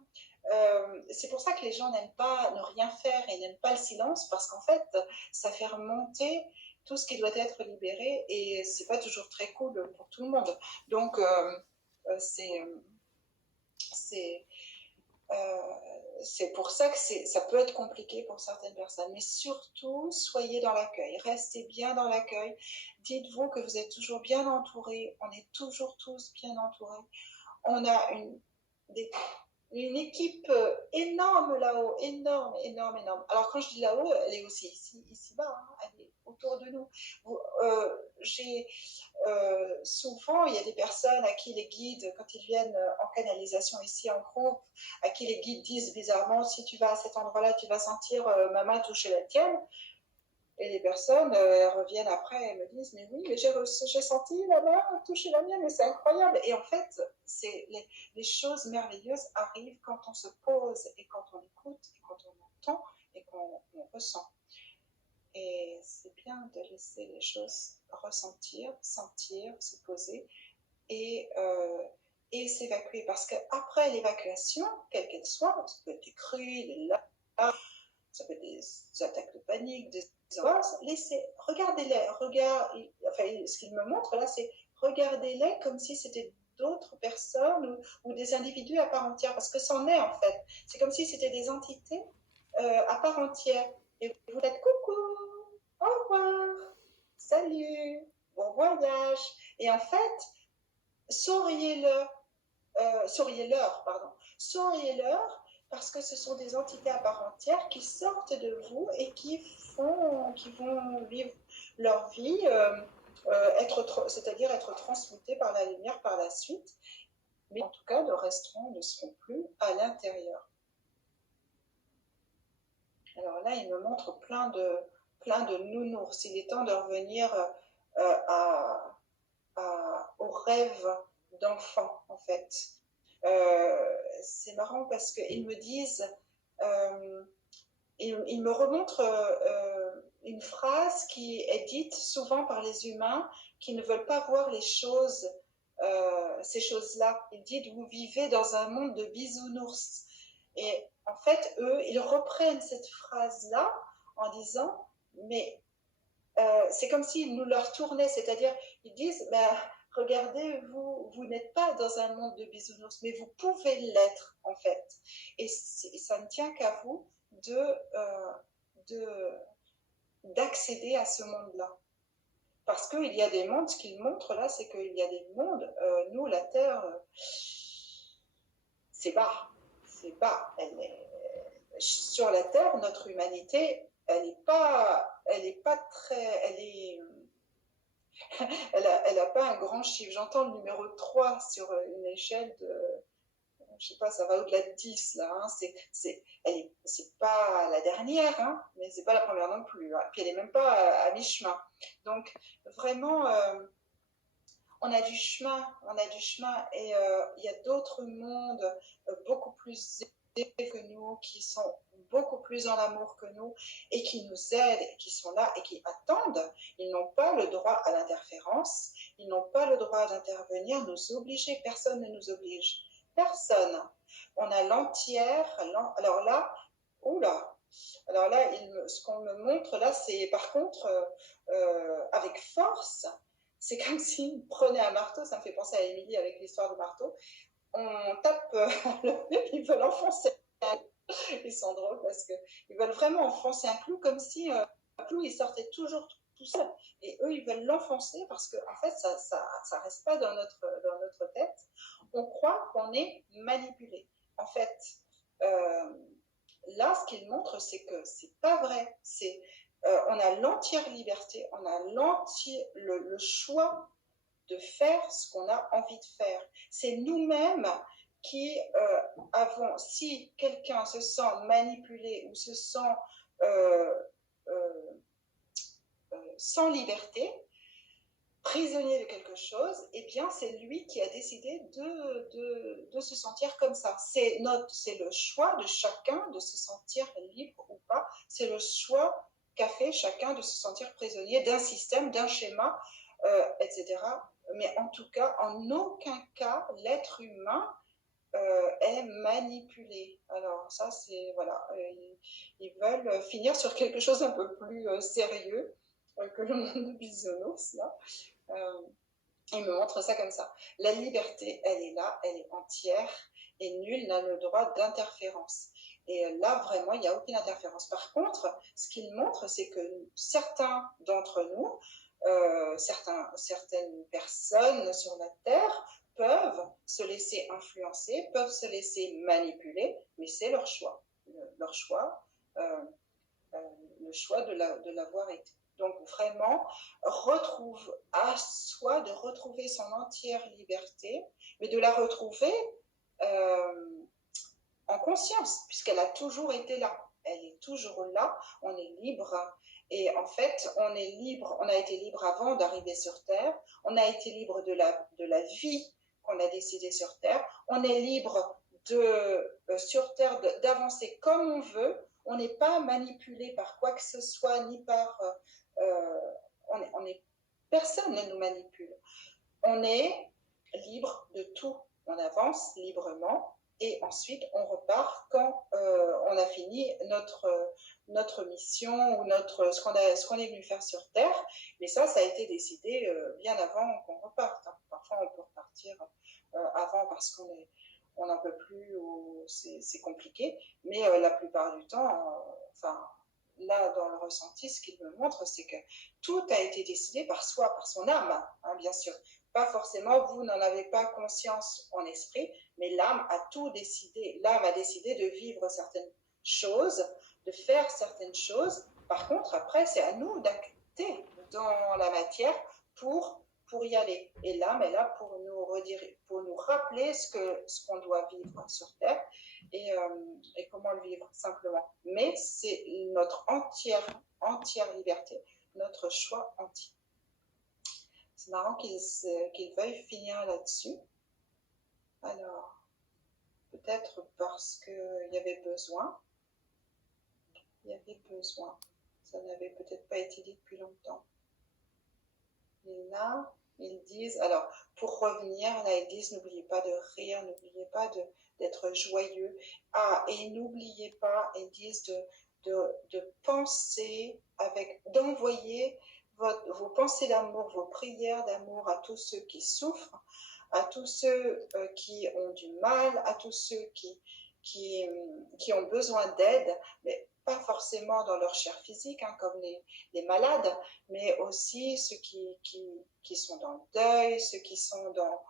c'est pour ça que les gens n'aiment pas ne rien faire et n'aiment pas le silence, parce qu'en fait, ça fait remonter tout ce qui doit être libéré, et c'est pas toujours très cool pour tout le monde. Donc, c'est c'est pour ça que ça peut être compliqué pour certaines personnes. Mais surtout, soyez dans l'accueil, restez bien dans l'accueil. Dites-vous que vous êtes toujours bien entourés, on est toujours tous bien entourés. On a une équipe énorme là-haut, énorme, énorme, énorme. Alors quand je dis là-haut, elle est aussi ici-bas, hein, elle est autour de nous. Souvent, il y a des personnes à qui les guides, quand ils viennent en canalisation ici en groupe, à qui les guides disent bizarrement, si tu vas à cet endroit-là, tu vas sentir ma main toucher la tienne. Et les personnes reviennent après et me disent, mais oui, mais j'ai senti la main toucher la mienne, mais c'est incroyable. Et en fait, les choses merveilleuses arrivent quand on se pose et quand on écoute et quand on entend et qu'on ressent. Et c'est bien de laisser les choses ressentir, sentir, se poser et s'évacuer. Parce qu'après l'évacuation, quelle qu'elle soit, ça peut être des crues, des larmes, ça peut être des attaques de panique, des angoisses, regardez-les. Enfin, ce qu'il me montre là, c'est regardez-les comme si c'était d'autres personnes ou des individus à part entière. Parce que c'en est en fait. C'est comme si c'était des entités à part entière. Et vous faites coucou, au revoir, salut, bon voyage. Et en fait, souriez-leur, souriez-leur parce que ce sont des entités à part entière qui sortent de vous et qui vont vivre leur vie, c'est-à-dire être transmutées par la lumière par la suite. Mais en tout cas, ne seront plus à l'intérieur. Alors là, il me montre plein de nounours. Il est temps de revenir au rêve d'enfant, en fait. C'est marrant parce qu'ils me disent, ils me remontrent une phrase qui est dite souvent par les humains qui ne veulent pas voir les choses, ces choses-là. Ils disent, vous vivez dans un monde de bisounours. Et en fait, eux, ils reprennent cette phrase-là en disant, mais c'est comme s'ils nous leur tournaient, c'est-à-dire, ils disent, ben, regardez, vous n'êtes pas dans un monde de bisounours, mais vous pouvez l'être, en fait. Et ça ne tient qu'à vous d'accéder à ce monde-là. Parce qu'il y a des mondes, ce qu'ils montrent là, c'est qu'il y a des mondes, nous, la Terre, c'est bas. C'est bas. Sur la Terre, notre humanité elle est pas très, elle a pas un grand chiffre. J'entends le numéro 3 sur une échelle de, je sais pas, ça va au-delà de 10 là. Hein. C'est pas la dernière, hein, mais c'est pas la première non plus. Hein. Puis elle est même pas à mi-chemin. Donc vraiment, on a du chemin, et il y a d'autres mondes beaucoup plus élevés que nous, qui sont beaucoup plus en amour que nous et qui nous aident, et qui sont là et qui attendent. Ils n'ont pas le droit à l'interférence, ils n'ont pas le droit d'intervenir, nous obliger. Personne ne nous oblige. Personne. On a l'entière. Alors là, oula. Alors là, ce qu'on me montre là, c'est par contre avec force. C'est comme s'ils prenaient un marteau, ça me fait penser à Émilie avec l'histoire du marteau. On tape, ils veulent enfoncer un clou. Ils sont drôles parce qu'ils veulent vraiment enfoncer un clou comme si un clou il sortait toujours tout seul. Et eux, ils veulent l'enfoncer parce que en fait, ça reste pas dans notre tête. On croit qu'on est manipulé. En fait, euh, là, ce qu'il montre, c'est que c'est pas vrai. On a l'entière liberté, on a le choix de faire ce qu'on a envie de faire. C'est nous-mêmes qui avons, si quelqu'un se sent manipulé ou se sent euh, euh, sans liberté, prisonnier de quelque chose, eh bien, c'est lui qui a décidé de se sentir comme ça. C'est le choix de chacun de se sentir libre ou pas. C'est le choix qu'a fait chacun de se sentir prisonnier d'un système, d'un schéma, etc. Mais en tout cas, en aucun cas, l'être humain est manipulé. Alors ça, c'est voilà, ils veulent finir sur quelque chose un peu plus sérieux que le monde de Bisounours là. Il me montre ça comme ça. La liberté, elle est là, elle est entière et nul n'a le droit d'interférence. Et là, vraiment, il n'y a aucune interférence. Par contre, ce qu'il montre, c'est que certains d'entre nous, certaines personnes sur la Terre peuvent se laisser influencer, peuvent se laisser manipuler, mais c'est leur choix. Leur choix, euh, le choix de l'avoir été. Donc vraiment, retrouve à soi de retrouver son entière liberté, mais de la retrouver en conscience, puisqu'elle a toujours été là. Elle est toujours là, on est libre. Et en fait, on est libre, on a été libre avant d'arriver sur Terre, on a été libre de la vie qu'on a décidé sur Terre, on est libre sur Terre d'avancer comme on veut, on n'est pas manipulé par quoi que ce soit, ni par... personne ne nous manipule. On est libre de tout. On avance librement et ensuite on repart quand on a fini notre mission ou ce qu'on est venu faire sur Terre. Mais ça a été décidé bien avant qu'on reparte. Hein. Parfois on peut repartir avant parce on n'en peut plus ou c'est compliqué. Mais la plupart du temps, là, dans le ressenti, ce qu'il me montre, c'est que tout a été décidé par soi, par son âme, hein, bien sûr. Pas forcément, vous n'en avez pas conscience en esprit, mais l'âme a tout décidé. L'âme a décidé de vivre certaines choses, de faire certaines choses. Par contre, après, c'est à nous d'acter dans la matière pour y aller. Et l'âme est là pour nous rappeler ce qu'on doit vivre sur Terre et comment le vivre simplement. Mais c'est notre entière liberté, notre choix entier. C'est marrant qu'ils veuillent finir là-dessus. Alors, peut-être parce qu'il y avait besoin. Il y avait besoin. Ça n'avait peut-être pas été dit depuis longtemps. Et là, ils disent, alors, pour revenir, là, ils disent, n'oubliez pas de rire, n'oubliez pas d'être joyeux. Ah, et n'oubliez pas, ils disent de penser d'envoyer vos pensées d'amour, vos prières d'amour à tous ceux qui souffrent, à tous ceux qui ont du mal, à tous ceux qui ont besoin d'aide, mais pas forcément dans leur chair physique, hein, comme les malades, mais aussi ceux qui sont dans le deuil, ceux qui sont dans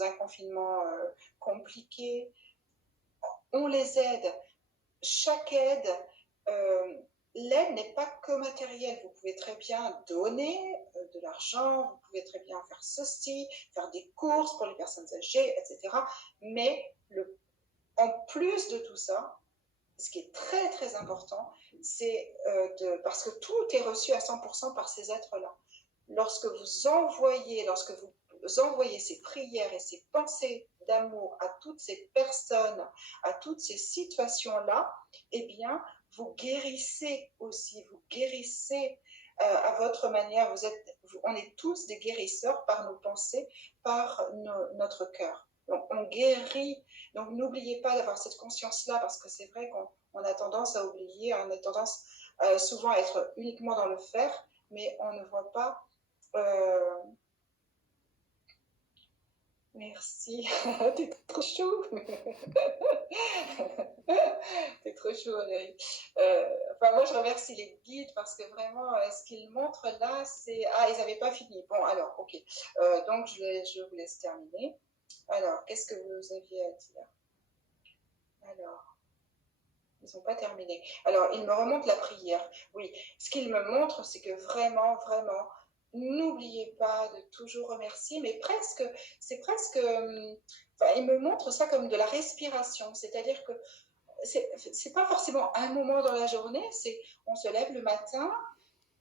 un confinement compliqué. On les aide. chaque aide, l'aide n'est pas que matérielle. Vous pouvez très bien donner de l'argent, vous pouvez très bien faire ceci, faire des courses pour les personnes âgées, etc. Mais en plus de tout ça, ce qui est très très important, c'est parce que tout est reçu à 100% par ces êtres-là. Lorsque vous envoyez ces prières et ces pensées d'amour à toutes ces personnes, à toutes ces situations-là, eh bien, vous guérissez aussi, vous guérissez à votre manière. On est tous des guérisseurs par nos pensées, par notre cœur. Donc, on guérit. Donc, n'oubliez pas d'avoir cette conscience-là, parce que c'est vrai qu'on a tendance à oublier, on a tendance souvent à être uniquement dans le faire, mais on ne voit pas. Merci. T'es trop chaud. T'es trop chaud, Valérie. Moi, je remercie les guides parce que vraiment, ce qu'ils montrent là, c'est... Ah, ils n'avaient pas fini. Bon, alors, ok. Donc, je vous laisse terminer. Alors, qu'est-ce que vous aviez à dire? Alors, ils n'ont pas terminé. Alors, ils me remontent la prière. Oui, ce qu'ils me montrent, c'est que vraiment, vraiment, n'oubliez pas de toujours remercier, mais c'est presque, ils me montrent ça comme de la respiration, c'est-à-dire que c'est pas forcément un moment dans la journée, c'est on se lève le matin,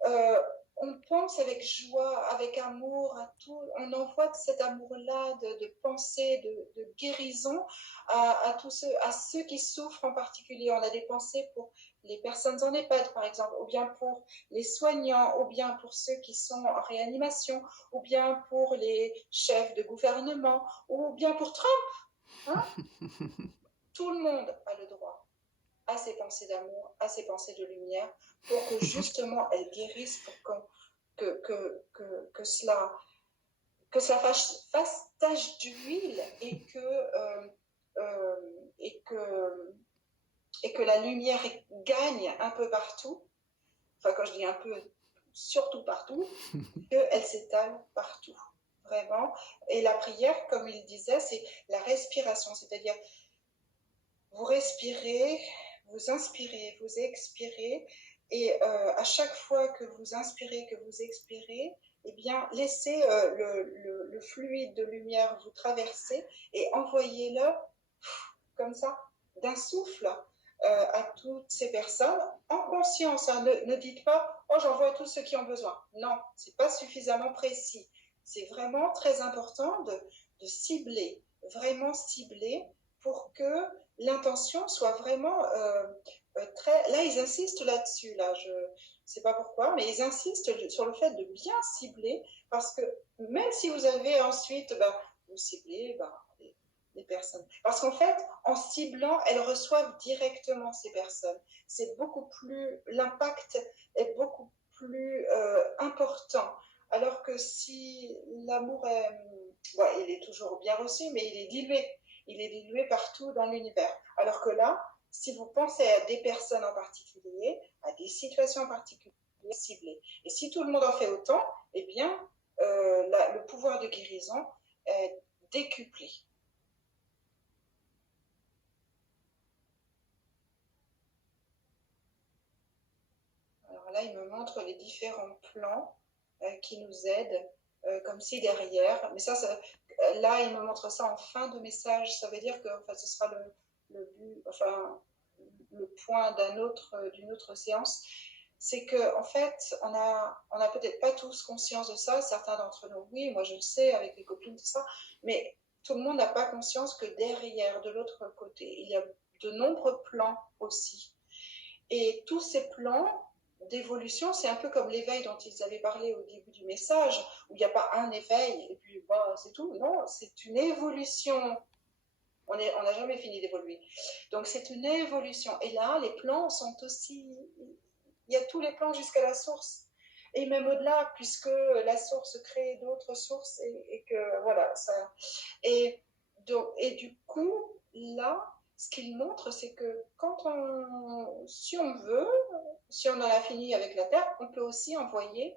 euh, on pense avec joie, avec amour à tout, on envoie cet amour-là de pensée, de guérison à ceux qui souffrent en particulier. On a des pensées pour les personnes en EHPAD, par exemple, ou bien pour les soignants, ou bien pour ceux qui sont en réanimation, ou bien pour les chefs de gouvernement, ou bien pour Trump. Hein. Tout le monde a le droit à ses pensées d'amour, à ses pensées de lumière, pour que justement elles guérissent, pour que cela fasse tache d'huile et que la lumière gagne un peu partout. Enfin, quand je dis un peu, surtout partout, qu'elle s'étale partout. Vraiment. Et la prière, comme il disait, c'est la respiration, c'est-à-dire vous respirez, vous inspirez, vous expirez, et à chaque fois que vous inspirez, que vous expirez, eh bien, laissez le fluide de lumière vous traverser et envoyez-le comme ça, d'un souffle, à toutes ces personnes, en conscience. Hein. Ne dites pas, oh, j'envoie à tous ceux qui ont besoin. Non, ce n'est pas suffisamment précis. C'est vraiment très important de cibler, vraiment cibler, pour que l'intention soit vraiment très... Là, ils insistent là-dessus, là, je ne sais pas pourquoi, mais ils insistent sur le fait de bien cibler, parce que même si vous avez ensuite, vous ciblez les personnes. Parce qu'en fait, en ciblant, elles reçoivent directement ces personnes. C'est beaucoup plus... L'impact est beaucoup plus important. Alors que si l'amour est... Bon, il est toujours bien reçu, mais il est dilué. Il est dilué partout dans l'univers. Alors que là, si vous pensez à des personnes en particulier, à des situations en particulier, ciblées, et si tout le monde en fait autant, eh bien, le pouvoir de guérison est décuplé. Alors là, il me montre les différents plans qui nous aident, comme si derrière, mais là, il me montre ça en fin de message, ça veut dire que ce sera le but, le point d'une autre séance, c'est que en fait, on a peut-être pas tous conscience de ça, certains d'entre nous, oui, moi je le sais avec les copines, tout ça, mais tout le monde n'a pas conscience que derrière, de l'autre côté, il y a de nombreux plans aussi. Et tous ces plans d'évolution, c'est un peu comme l'éveil dont ils avaient parlé au début du message, où il n'y a pas un éveil et puis c'est tout. Non, c'est une évolution. On n'a jamais fini d'évoluer. Donc c'est une évolution. Et là, les plans sont aussi... Il y a tous les plans jusqu'à la source. Et même au-delà, puisque la source crée d'autres sources et que voilà, ça... Et du coup, là, ce qu'il montre, c'est que si on veut, si on en a fini avec la Terre, on peut aussi envoyer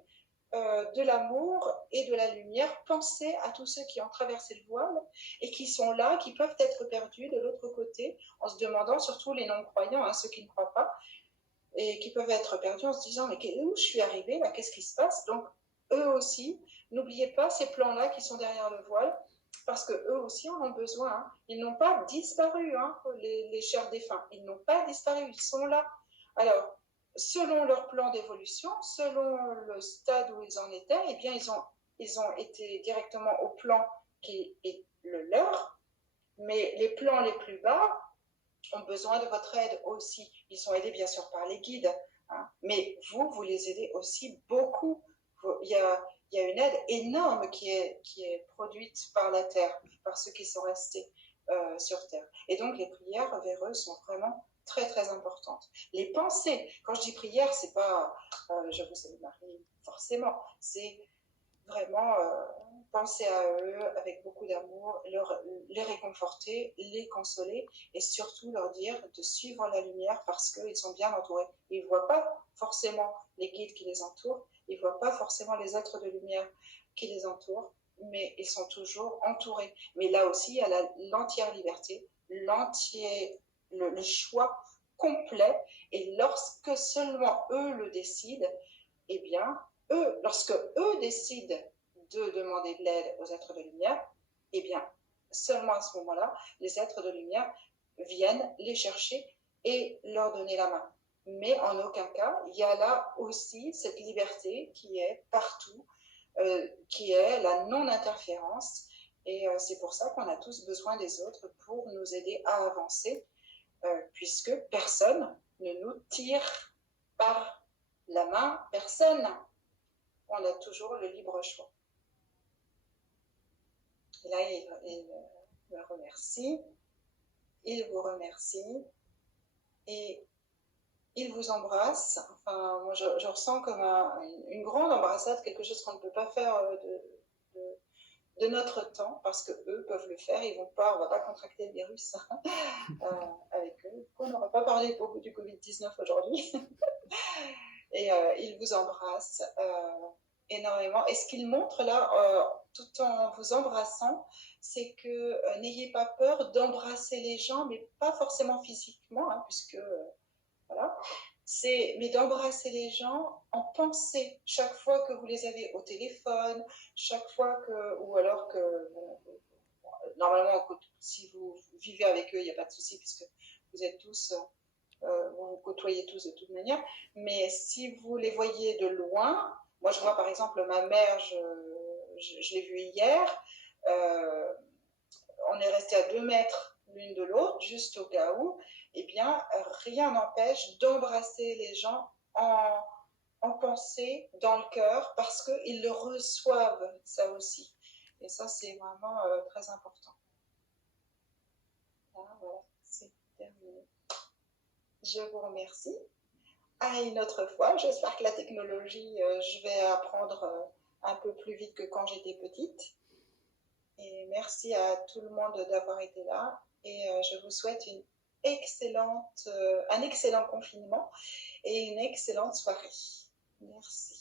de l'amour et de la lumière. Pensez à tous ceux qui ont traversé le voile et qui sont là, qui peuvent être perdus de l'autre côté, en se demandant, surtout les non-croyants, hein, ceux qui ne croient pas, et qui peuvent être perdus en se disant, mais où je suis arrivée, là, qu'est-ce qui se passe? Donc, eux aussi, n'oubliez pas ces plans-là qui sont derrière le voile, parce que eux aussi en ont besoin. Hein. Ils n'ont pas disparu, hein, les chers défunts. Ils n'ont pas disparu, ils sont là. Alors, selon leur plan d'évolution, selon le stade où ils en étaient, eh bien, ils ont été directement au plan qui est le leur, mais les plans les plus bas ont besoin de votre aide aussi. Ils sont aidés bien sûr par les guides, hein, mais vous les aidez aussi beaucoup. Il y a une aide énorme qui est produite par la Terre, par ceux qui sont restés sur Terre. Et donc les prières vers eux sont vraiment très très importantes. Les pensées, quand je dis prière, c'est pas je vous salue Marie, forcément, c'est vraiment penser à eux avec beaucoup d'amour, les réconforter, les consoler et surtout leur dire de suivre la lumière parce qu'ils sont bien entourés. Ils ne voient pas forcément les guides qui les entourent, ils ne voient pas forcément les êtres de lumière qui les entourent, mais ils sont toujours entourés. Mais là aussi, il y a l'entière liberté, le choix complet et lorsque seulement eux le décident, eh bien, lorsque eux décident de demander de l'aide aux êtres de lumière, eh bien, seulement à ce moment-là, les êtres de lumière viennent les chercher et leur donner la main. Mais en aucun cas, il y a là aussi cette liberté qui est partout, qui est la non-interférence. Et c'est pour ça qu'on a tous besoin des autres pour nous aider à avancer, puisque personne ne nous tire par la main, personne. On a toujours le libre choix. Et là, il me remercie, il vous remercie et il vous embrasse. Enfin, moi, je ressens comme une grande embrassade, quelque chose qu'on ne peut pas faire de notre temps parce que eux peuvent le faire. On va pas contracter le virus avec eux. On n'aura pas parlé beaucoup du Covid-19 aujourd'hui. Et il vous embrasse énormément. Et ce qu'il montre là, tout en vous embrassant, c'est que n'ayez pas peur d'embrasser les gens, mais pas forcément physiquement, hein, puisque voilà. Mais d'embrasser les gens en pensée chaque fois que vous les avez au téléphone, chaque fois que, ou alors que, normalement, si vous vivez avec eux, il n'y a pas de souci, puisque vous êtes tous vous vous côtoyez tous de toute manière, mais si vous les voyez de loin, moi je vois par exemple ma mère, je l'ai vue hier, on est resté à 2 mètres l'une de l'autre, juste au cas où, eh bien rien n'empêche d'embrasser les gens en pensée, dans le cœur, parce qu'ils le reçoivent, ça aussi. Et ça, c'est vraiment très important. Ah, voilà, c'est terminé. Je vous remercie. À une autre fois, j'espère que la technologie, je vais apprendre un peu plus vite que quand j'étais petite. Et merci à tout le monde d'avoir été là. Et je vous souhaite un excellent confinement et une excellente soirée. Merci.